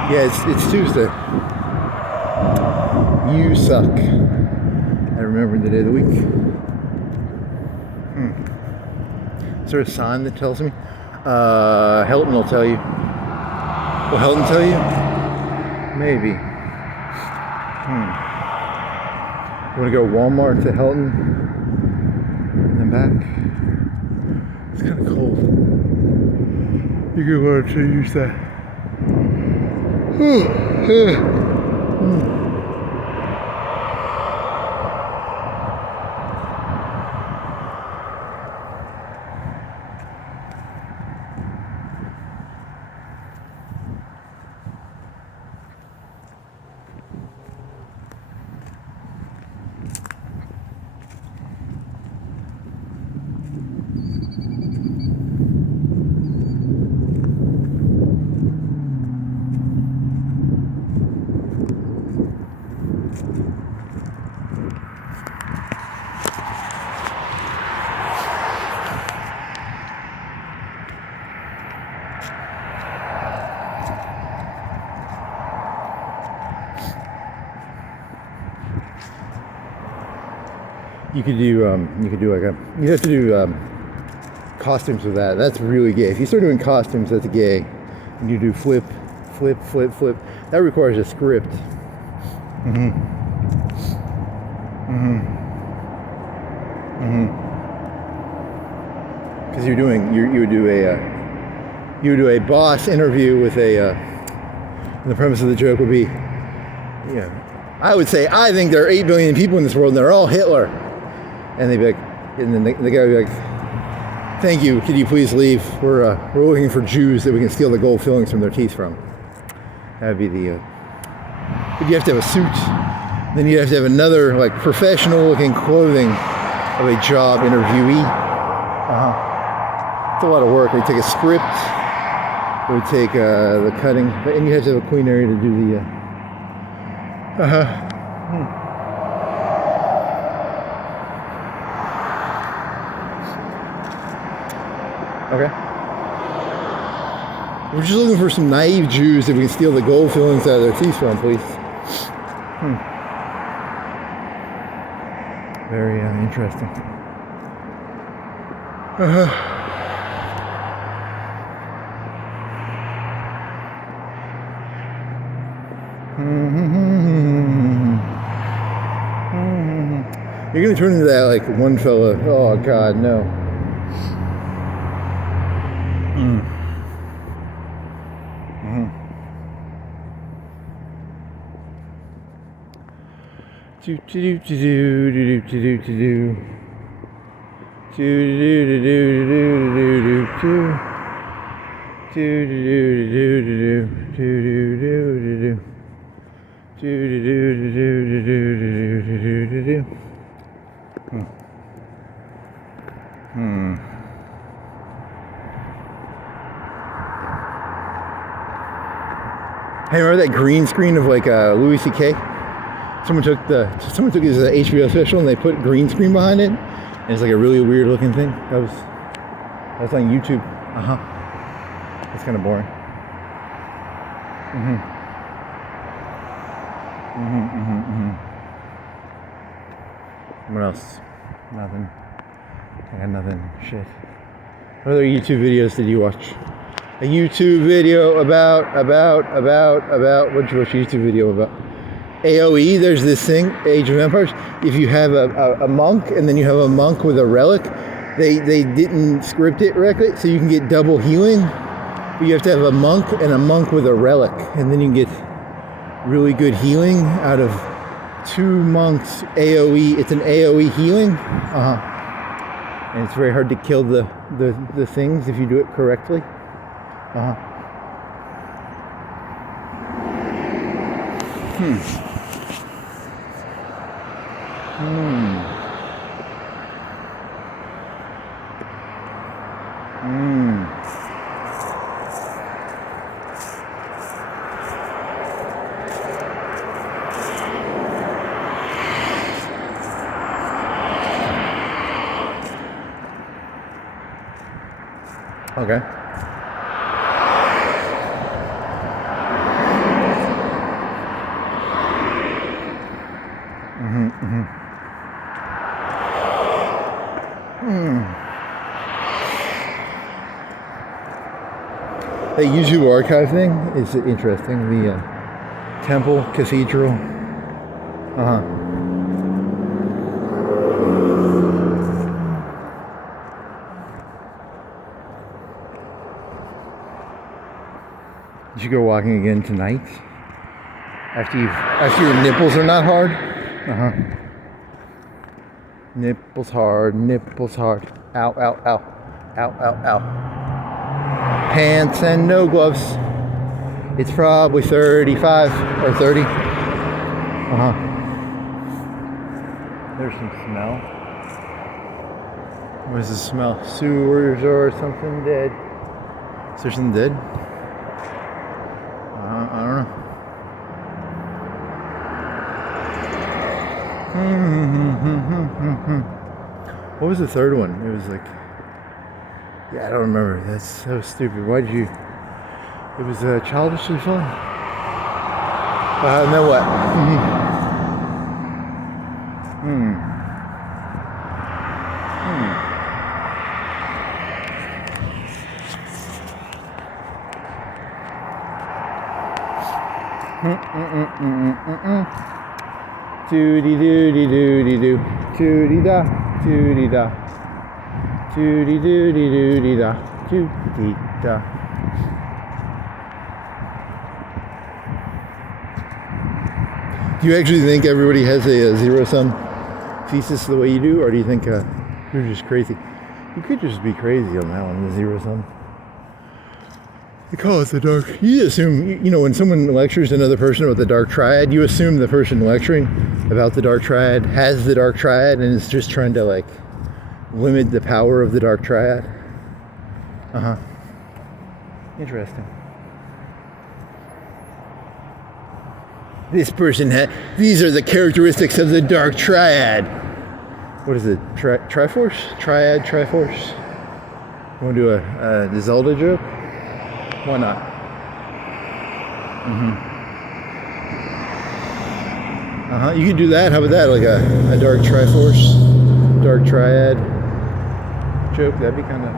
Yeah, it's Tuesday. You suck. I remember the day of the week. Is there a sign that tells me? Hilton will tell you. Will Hilton tell you? Maybe. You want to go Walmart to Hilton and then back? It's kind of cold. You could want to use that. You have to do costumes with that. That's really gay. If you start doing costumes, that's gay. And you do flip, flip, flip, flip. That requires a script. Because you would do a boss interview with and the premise of the joke would be, I would say, I think there are 8 billion people in this world and they're all Hitler. And they'd be like, and then the guy would be like, thank you, could you please leave? We're looking for Jews that we can steal the gold fillings from their teeth from. That'd be the, but you have to have a suit. Then you have to have another, like, professional looking clothing of a job interviewee. It's a lot of work. They take a script. It would take the cutting, and you have to have a clean area to do the, Okay. We're just looking for some naive Jews that we can steal the gold fillings out of their teeth from, please. Very interesting. You're gonna turn into that like one fella. Oh God, no. Do do do do do do do do do Hey, remember that green screen of like Louis C.K.? Someone took his HBO special and they put green screen behind it, and it's like a really weird looking thing. That was on YouTube. That's kind of boring. What else? Nothing. I got nothing. Shit. What other YouTube videos did you watch? A YouTube video about what's your YouTube video about? AOE, there's this thing, Age of Empires. If you have a monk and then you have a monk with a relic, they didn't script it correctly, so you can get double healing. But you have to have a monk and a monk with a relic, and then you can get really good healing out of 2 monks. AOE, it's an AOE healing. And it's very hard to kill the things if you do it correctly. Okay. The YouTube archive thing is interesting. The temple, cathedral. You should go walking again tonight. After your nipples are not hard. Nipples hard, nipples hard. Ow, ow, ow. Ow, ow, ow. Pants and no gloves. It's probably 35 or 30. There's some smell. What does the smell? Sewers or something dead. Is there something dead? I don't know. What was the third one? It was like, yeah, I don't remember. That's so stupid. Why did you? It was childishly fun. And then what? Doody doody doody doo, doody da, doody da, doody doody doody da, doody da. Do you actually think everybody has a zero-sum thesis the way you do, or do you think you're just crazy? You could just be crazy on that one, the zero-sum. They call it the dark. You assume, when someone lectures another person about the dark triad, you assume the person lecturing about the dark triad has the dark triad and is just trying to limit the power of the dark triad. Interesting. This person these are the characteristics of the dark triad. What is it? Triforce? Triad, Triforce? Want to do a Zelda joke? Why not? You could do that. How about that? Like a dark Triforce, dark triad joke. That'd be kind of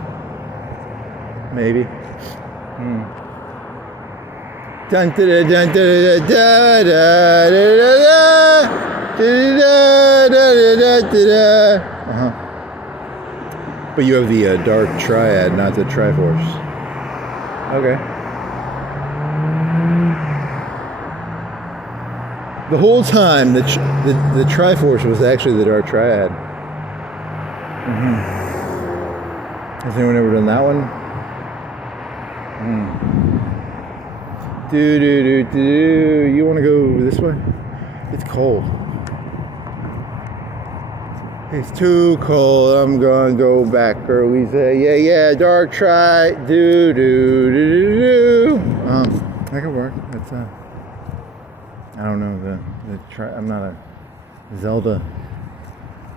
maybe. Dun da da dun da da da da da da da. But you have the dark triad, not the Triforce. Okay. The whole time, the Triforce was actually the dark triad. Has anyone ever done that one? Do. You want to go this way? It's cold. It's too cold. I'm gonna go back early. Say yeah. Dark tri. Do. That could work. That's I don't know the I'm not a Zelda.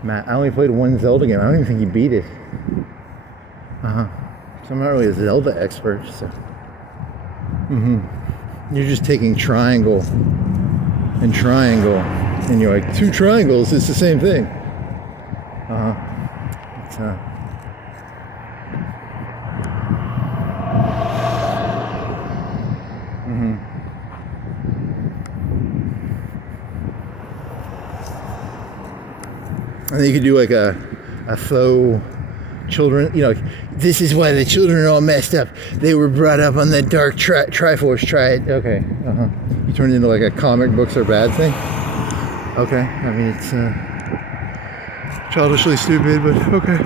I only played one Zelda game. I don't even think you beat it. So I'm not really a Zelda expert. So. You're just taking triangle, and you're like, two triangles, it's the same thing. It's And then you could do like a faux children, this is why the children are all messed up. They were brought up on the dark Triforce triad. Okay, You turn it into like a comic books are bad thing. Okay, I mean it's childishly stupid, but okay.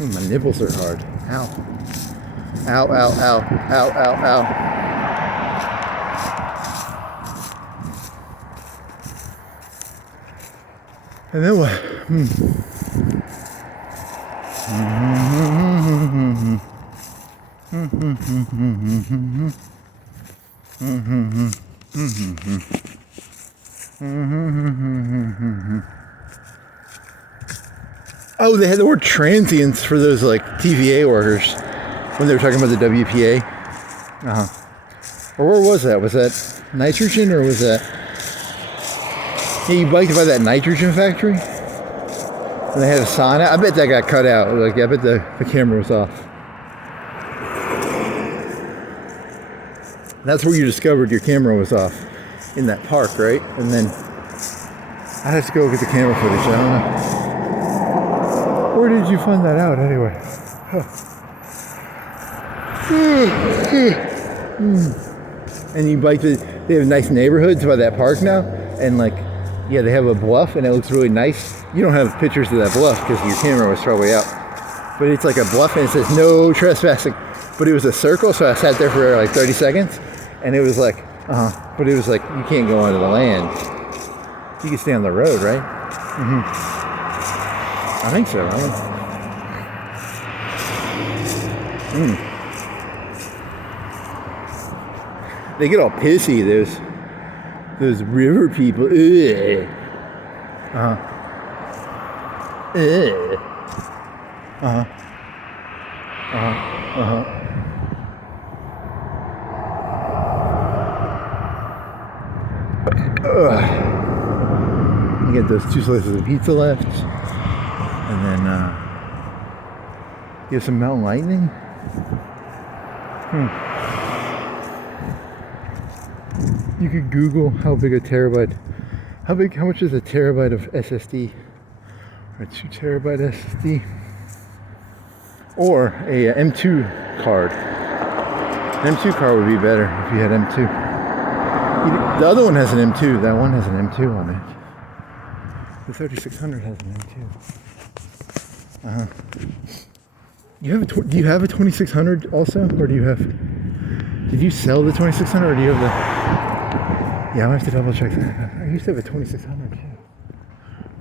Ooh, my nipples are hard. Ow. Ow, ow, ow, ow, ow, ow. And then what? Oh, they had the word transients for those like TVA workers when they were talking about the WPA. Or where was that? Was that nitrogen or was that? Yeah, you biked by that nitrogen factory? And they had a sign out. I bet that got cut out. Like, I bet the camera was off. That's where you discovered your camera was off. In that park, right? And then I have to go get the camera footage. I don't know. Where did you find that out anyway? And you bike they have nice neighborhoods by that park now. And like, yeah, they have a bluff and it looks really nice. You don't have pictures of that bluff because your camera was probably out. But it's like a bluff and it says no trespassing. But it was a circle, so I sat there for like 30 seconds. And it was like, but it was like, you can't go onto the land. You can stay on the road, right? I think so, right? They get all pissy, those river people. Ugh. You get those 2 slices of pizza left, and then you have some mountain lightning. You could Google how big a terabyte, how much is a terabyte of SSD, or 2 terabyte SSD, or a M2 card. An M2 card would be better if you had M2. The other one has an M2. That one has an M2 on it. The 3600 has an M2. Do you have a 2600 also, or do you have? Did you sell the 2600, or do you have the? Yeah, I have to double check that. I used to have a 2600 too,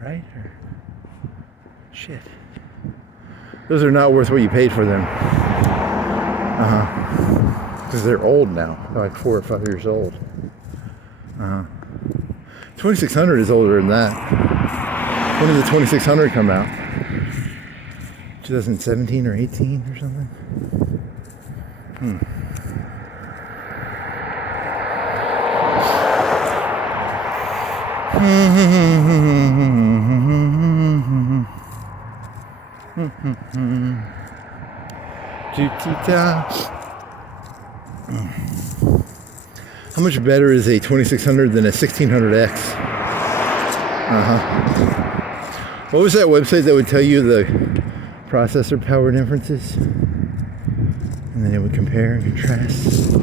right? Or, shit. Those are not worth what you paid for them. Because they're old now. They're like 4 or 5 years old. 2600 is older than that. When did the 2600 come out? 2017 or 18 or something? How much better is a 2600 than a 1600X? What was that website that would tell you the processor power differences? And then it would compare and contrast.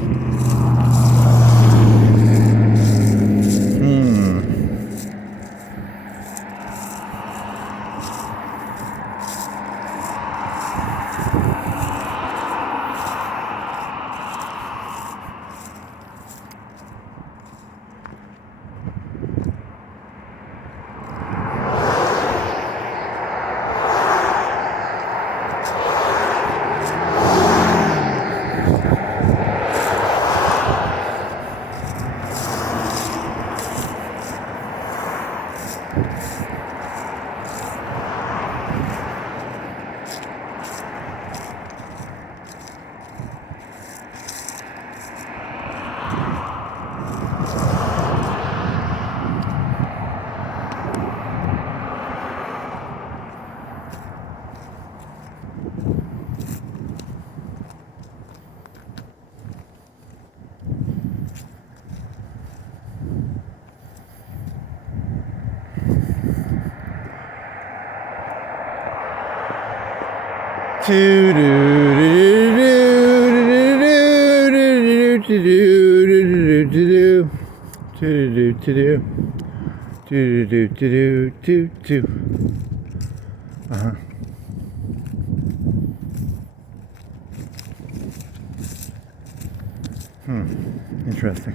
Interesting.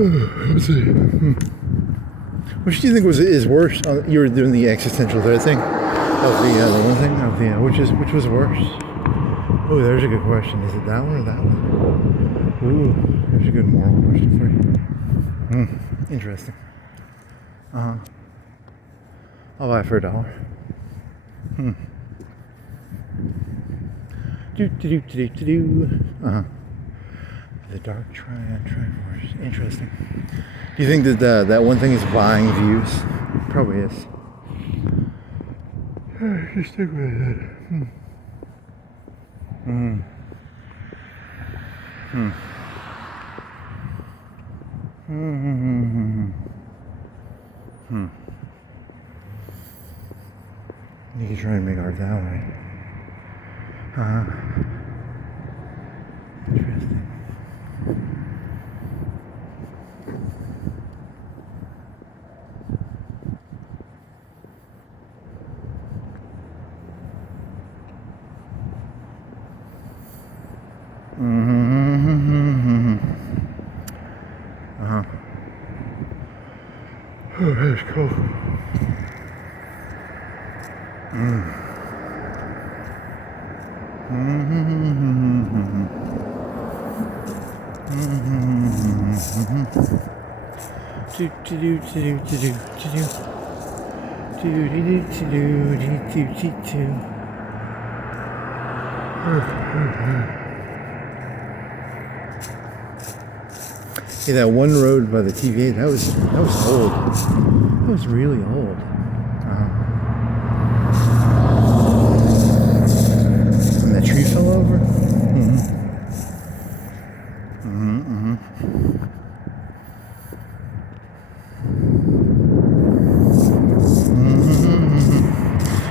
Let's see. Which do you think is worse? You were doing the existential threat thing of the one thing of the which was worse? Oh, there's a good question. Is it that one or that one? Ooh, there's a good moral question for you. Interesting. I'll buy it for $1. The dark Triforce. Interesting. Do you think that that one thing is buying views? Probably is. Just stick with it. You can try and make art that way. Interesting. Oh, that's cool. Yeah, that one road by the TVA, that was old. That was really old. And that tree fell over.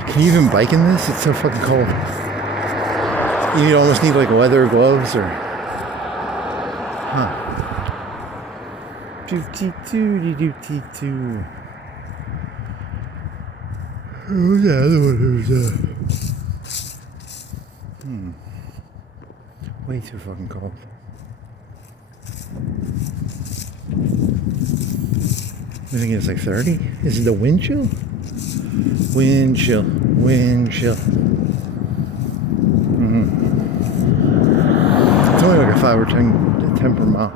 Can you even bike in this? It's so fucking cold. You almost need like leather gloves or. Doo-dee-doo-dee-doo-dee-doo. Oh, yeah, the other one who's way too fucking cold. I think it's like 30. Is it the wind chill? Wind chill. It's only like a 5 or 10 per mile.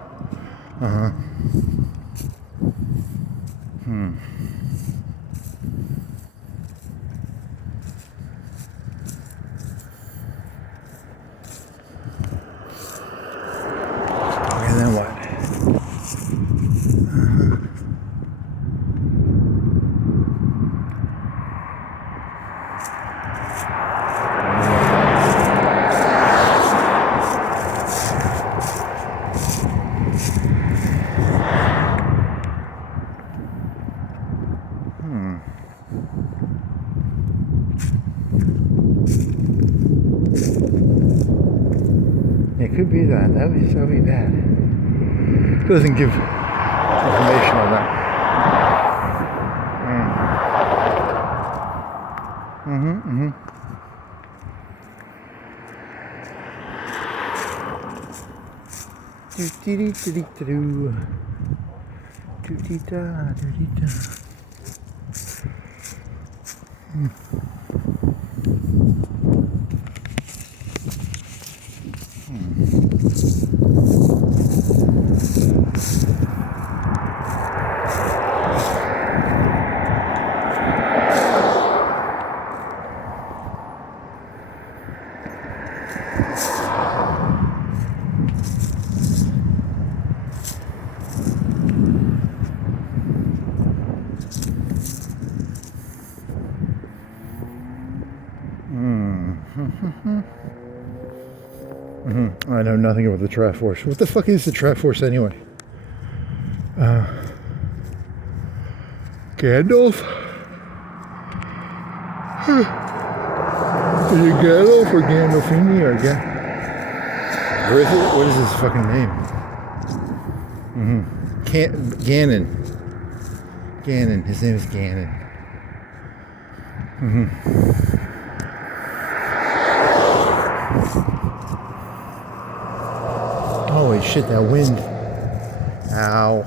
And then what? It could be that. That would be bad. It doesn't give information on that. I know nothing about the Triforce. What the fuck is the Triforce anyway? Gandalf? Is it Gandalf or Gandolfini or Griffith? What is his fucking name? Ganon. His name is Ganon. Holy shit, that wind. Ow.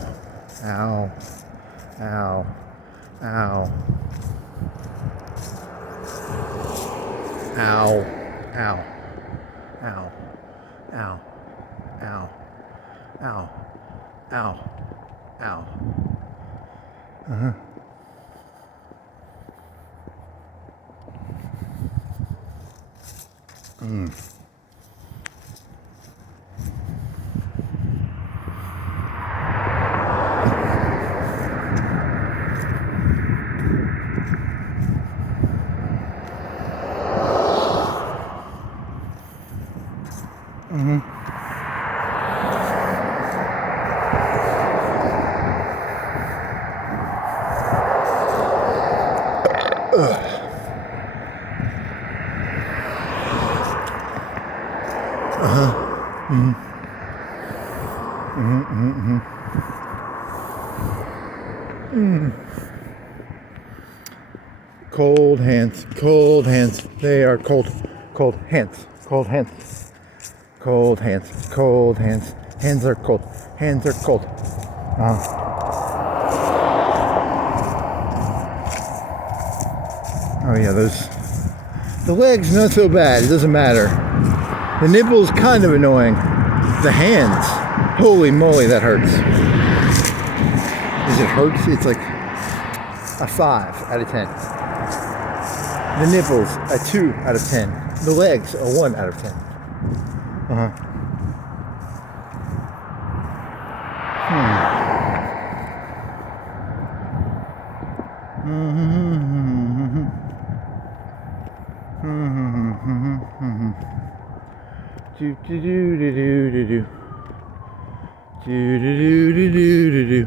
Ow. Ow. Ow. Ow. Ow. Ow. Ow. Ow. Ow. Ow. Ow. Uh-huh. Mm. Mm-hmm. Uh-huh. Mm-hmm. Mm-hmm. Mm-hmm. Mm. Cold hands. Cold hands. They are cold. Cold hands. Cold hands. Cold hands. Cold hands. Hands are cold. Hands are cold. Oh yeah, those. The legs not so bad. It doesn't matter. The nipples kind of annoying. The hands. Holy moly, that hurts. Is it hurts? It's like a 5 out of 10. The nipples, a 2 out of 10. The legs, a 1 out of 10. Uh-huh. Do do do do do do do. Do do do do do do do.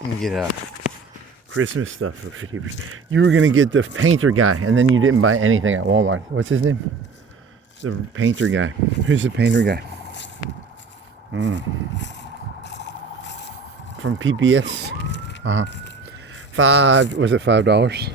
Let me get Christmas stuff for 50%. You were gonna get the painter guy, and then you didn't buy anything at Walmart. What's his name? The painter guy. Who's the painter guy? From PBS. Was it $5?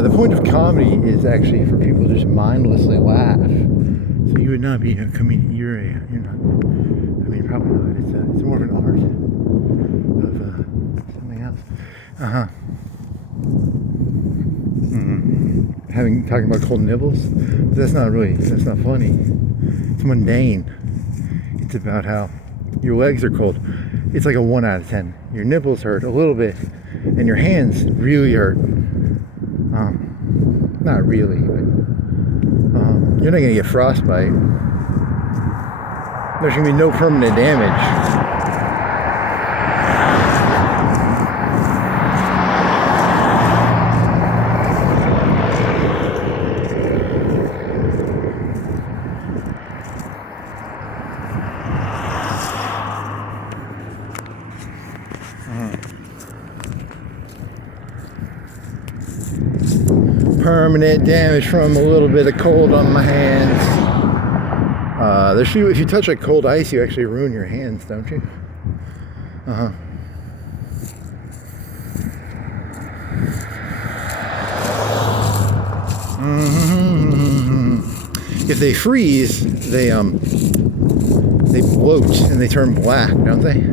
The point of comedy is actually for people to just mindlessly laugh. So you would not be a comedian. You're not. I mean, probably not. It's more of an art of something else. Talking about cold nibbles. That's not funny. It's mundane. It's about how your legs are cold. It's like a 1 out of 10. Your nipples hurt a little bit, and your hands really hurt. Not really, but you're not gonna get frostbite. There's gonna be no permanent damage. Permanent damage from a little bit of cold on my hands. If you touch like cold ice, you actually ruin your hands, don't you? If they freeze, they bloat and they turn black, don't they?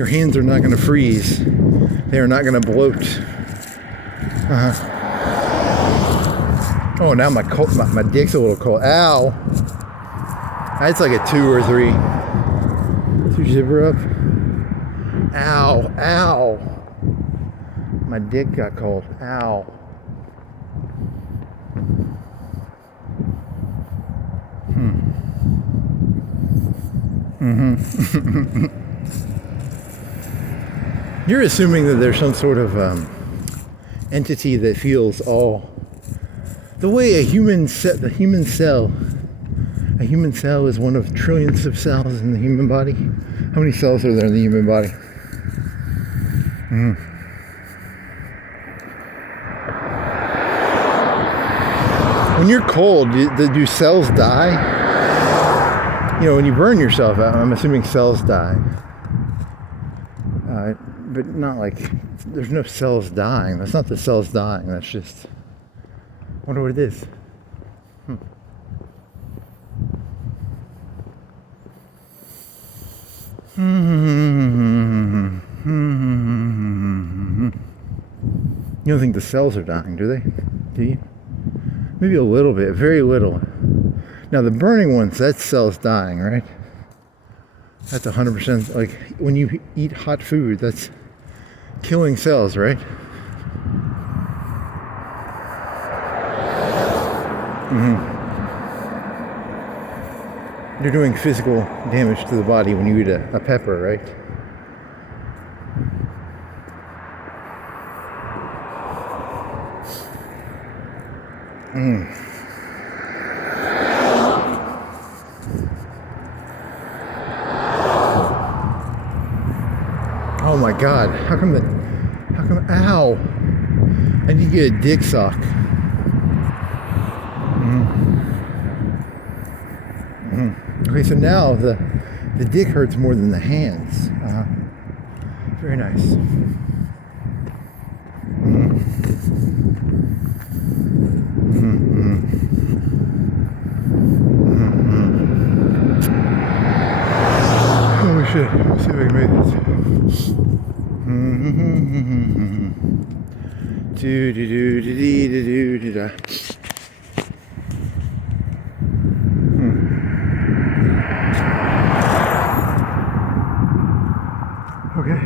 Your hands are not going to freeze. They are not going to bloat. Oh, now my dick's a little cold. Ow! That's like a 2 or 3. Two zipper up. Ow! Ow! My dick got cold. Ow! You're assuming that there's some sort of entity that feels all the way a human cell is one of trillions of cells in the human body. How many cells are there in the human body? When you're cold, do cells die? You know, when you burn yourself out, I'm assuming cells die. But not like, there's no cells dying. That's not the cells dying. That's just, I wonder what it is. You don't think the cells are dying, do they? Do you? Maybe a little bit, very little. Now the burning ones, that's cells dying, right? That's 100%, like when you eat hot food, that's killing cells, right? You're doing physical damage to the body when you eat a pepper, right? Oh my God, how come, ow! I need to get a dick sock. Okay, so now the dick hurts more than the hands. Very nice. Oh shit, let's see if I can make this. Okay.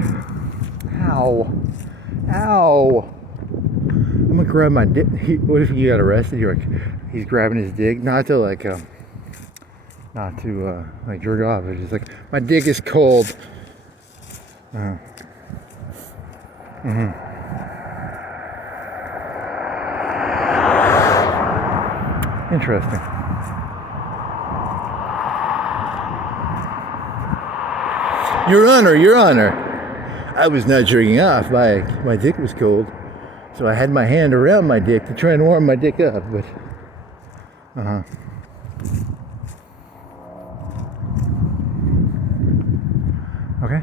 Ow. Ow. I'm gonna grab my dick. What if you got arrested? You're like, he's grabbing his dick, not to like jerk off. It's just like, my dick is cold. Interesting. Your Honor. I was not jerking off. My dick was cold, so I had my hand around my dick to try and warm my dick up. But okay.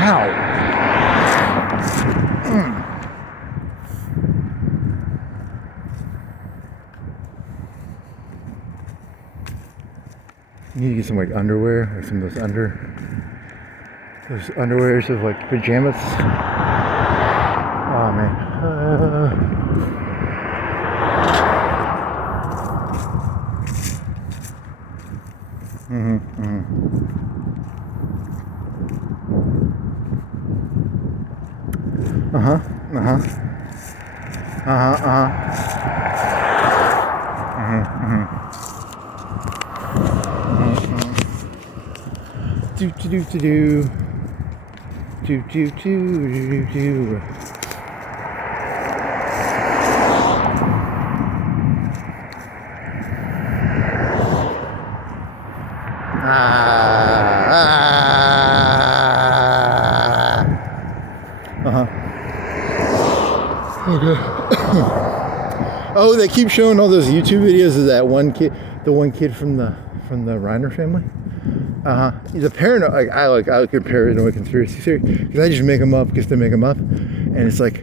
Ow. You need to get some like underwear, like some of those underwears of like pajamas. Oh man. Do. Okay. Oh, they keep showing all those YouTube videos of that one kid, the one kid from the Reiner family. He's a paranoid. I like a paranoid conspiracy theory because I just make them up just to make them up, and it's like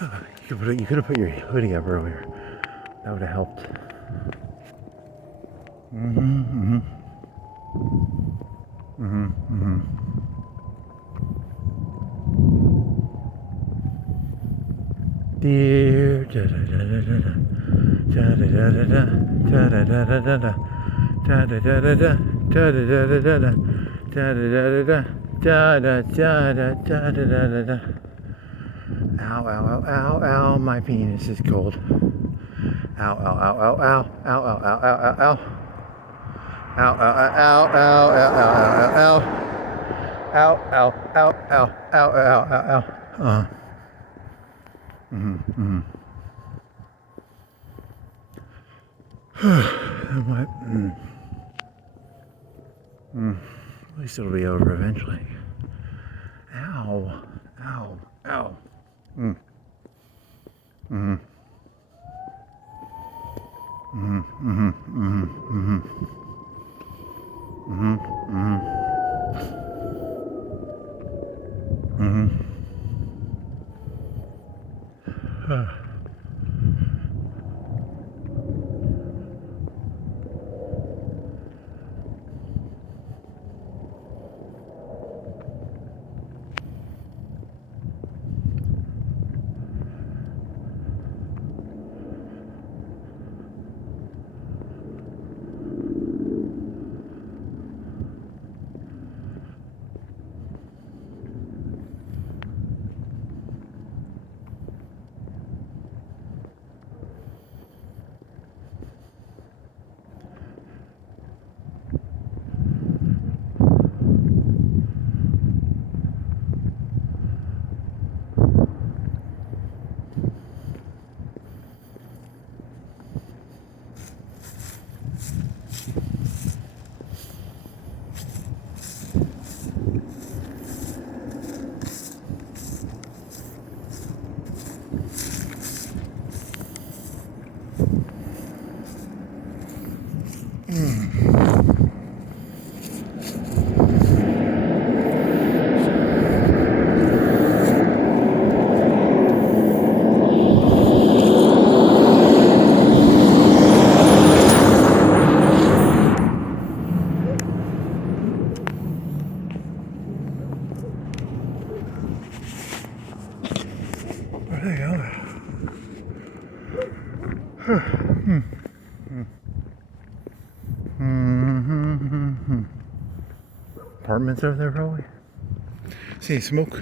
You could have put your hoodie up earlier. That would have helped. Dear da da da da da da da da da da da da da da da da da. Ow, ow, ow, ow, ow, my penis is cold. Ow, ow, ow, ow, ow, ow, ow, ow, ow, ow, ow. Ow, ow, ow, ow, ow, ow, ow, ow, ow, ow, ow, ow, ow, ow, ow, ow. What? At least it'll be over eventually. Ow, ow, ow. Where they go? Apartments over there, probably. See smoke.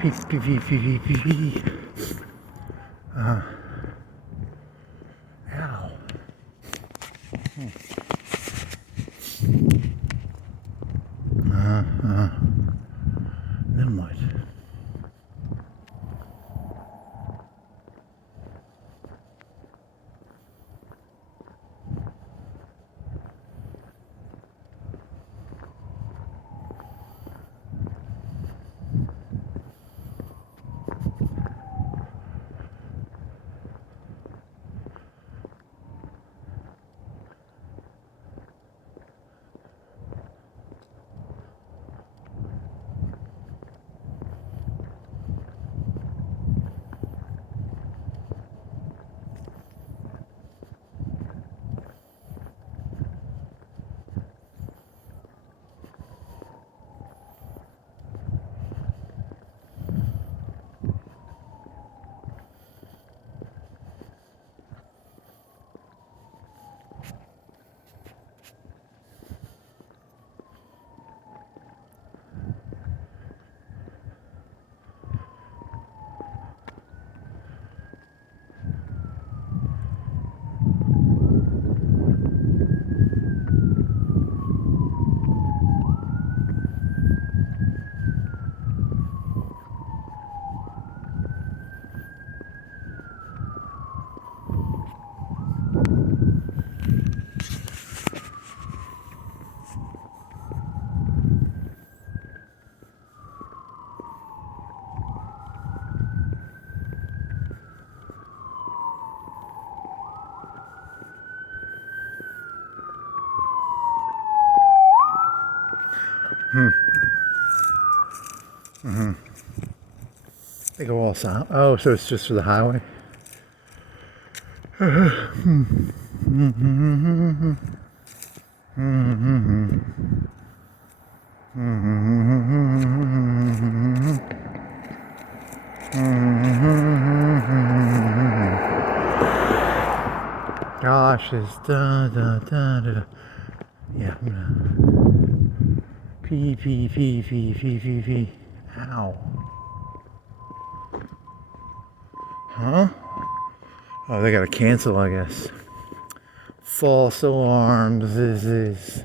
Pee, pee, pee, pee, pee, pee, pee. Ow. Then what? They go all silent. Oh, so it's just for the highway? Gosh, it's da da da da. Yeah, I'm gonna pee pee pee pee pee pee pee. Ow. Huh? Oh, they gotta cancel, I guess. False alarms. This is.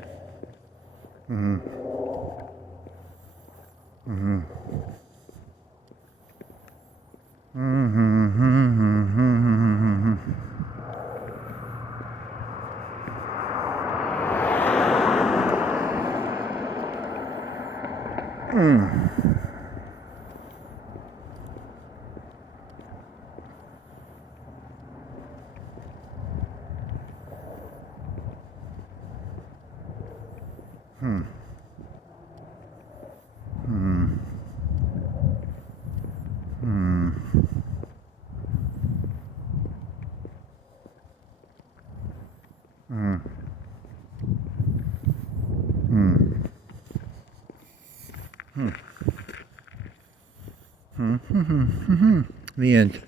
The end.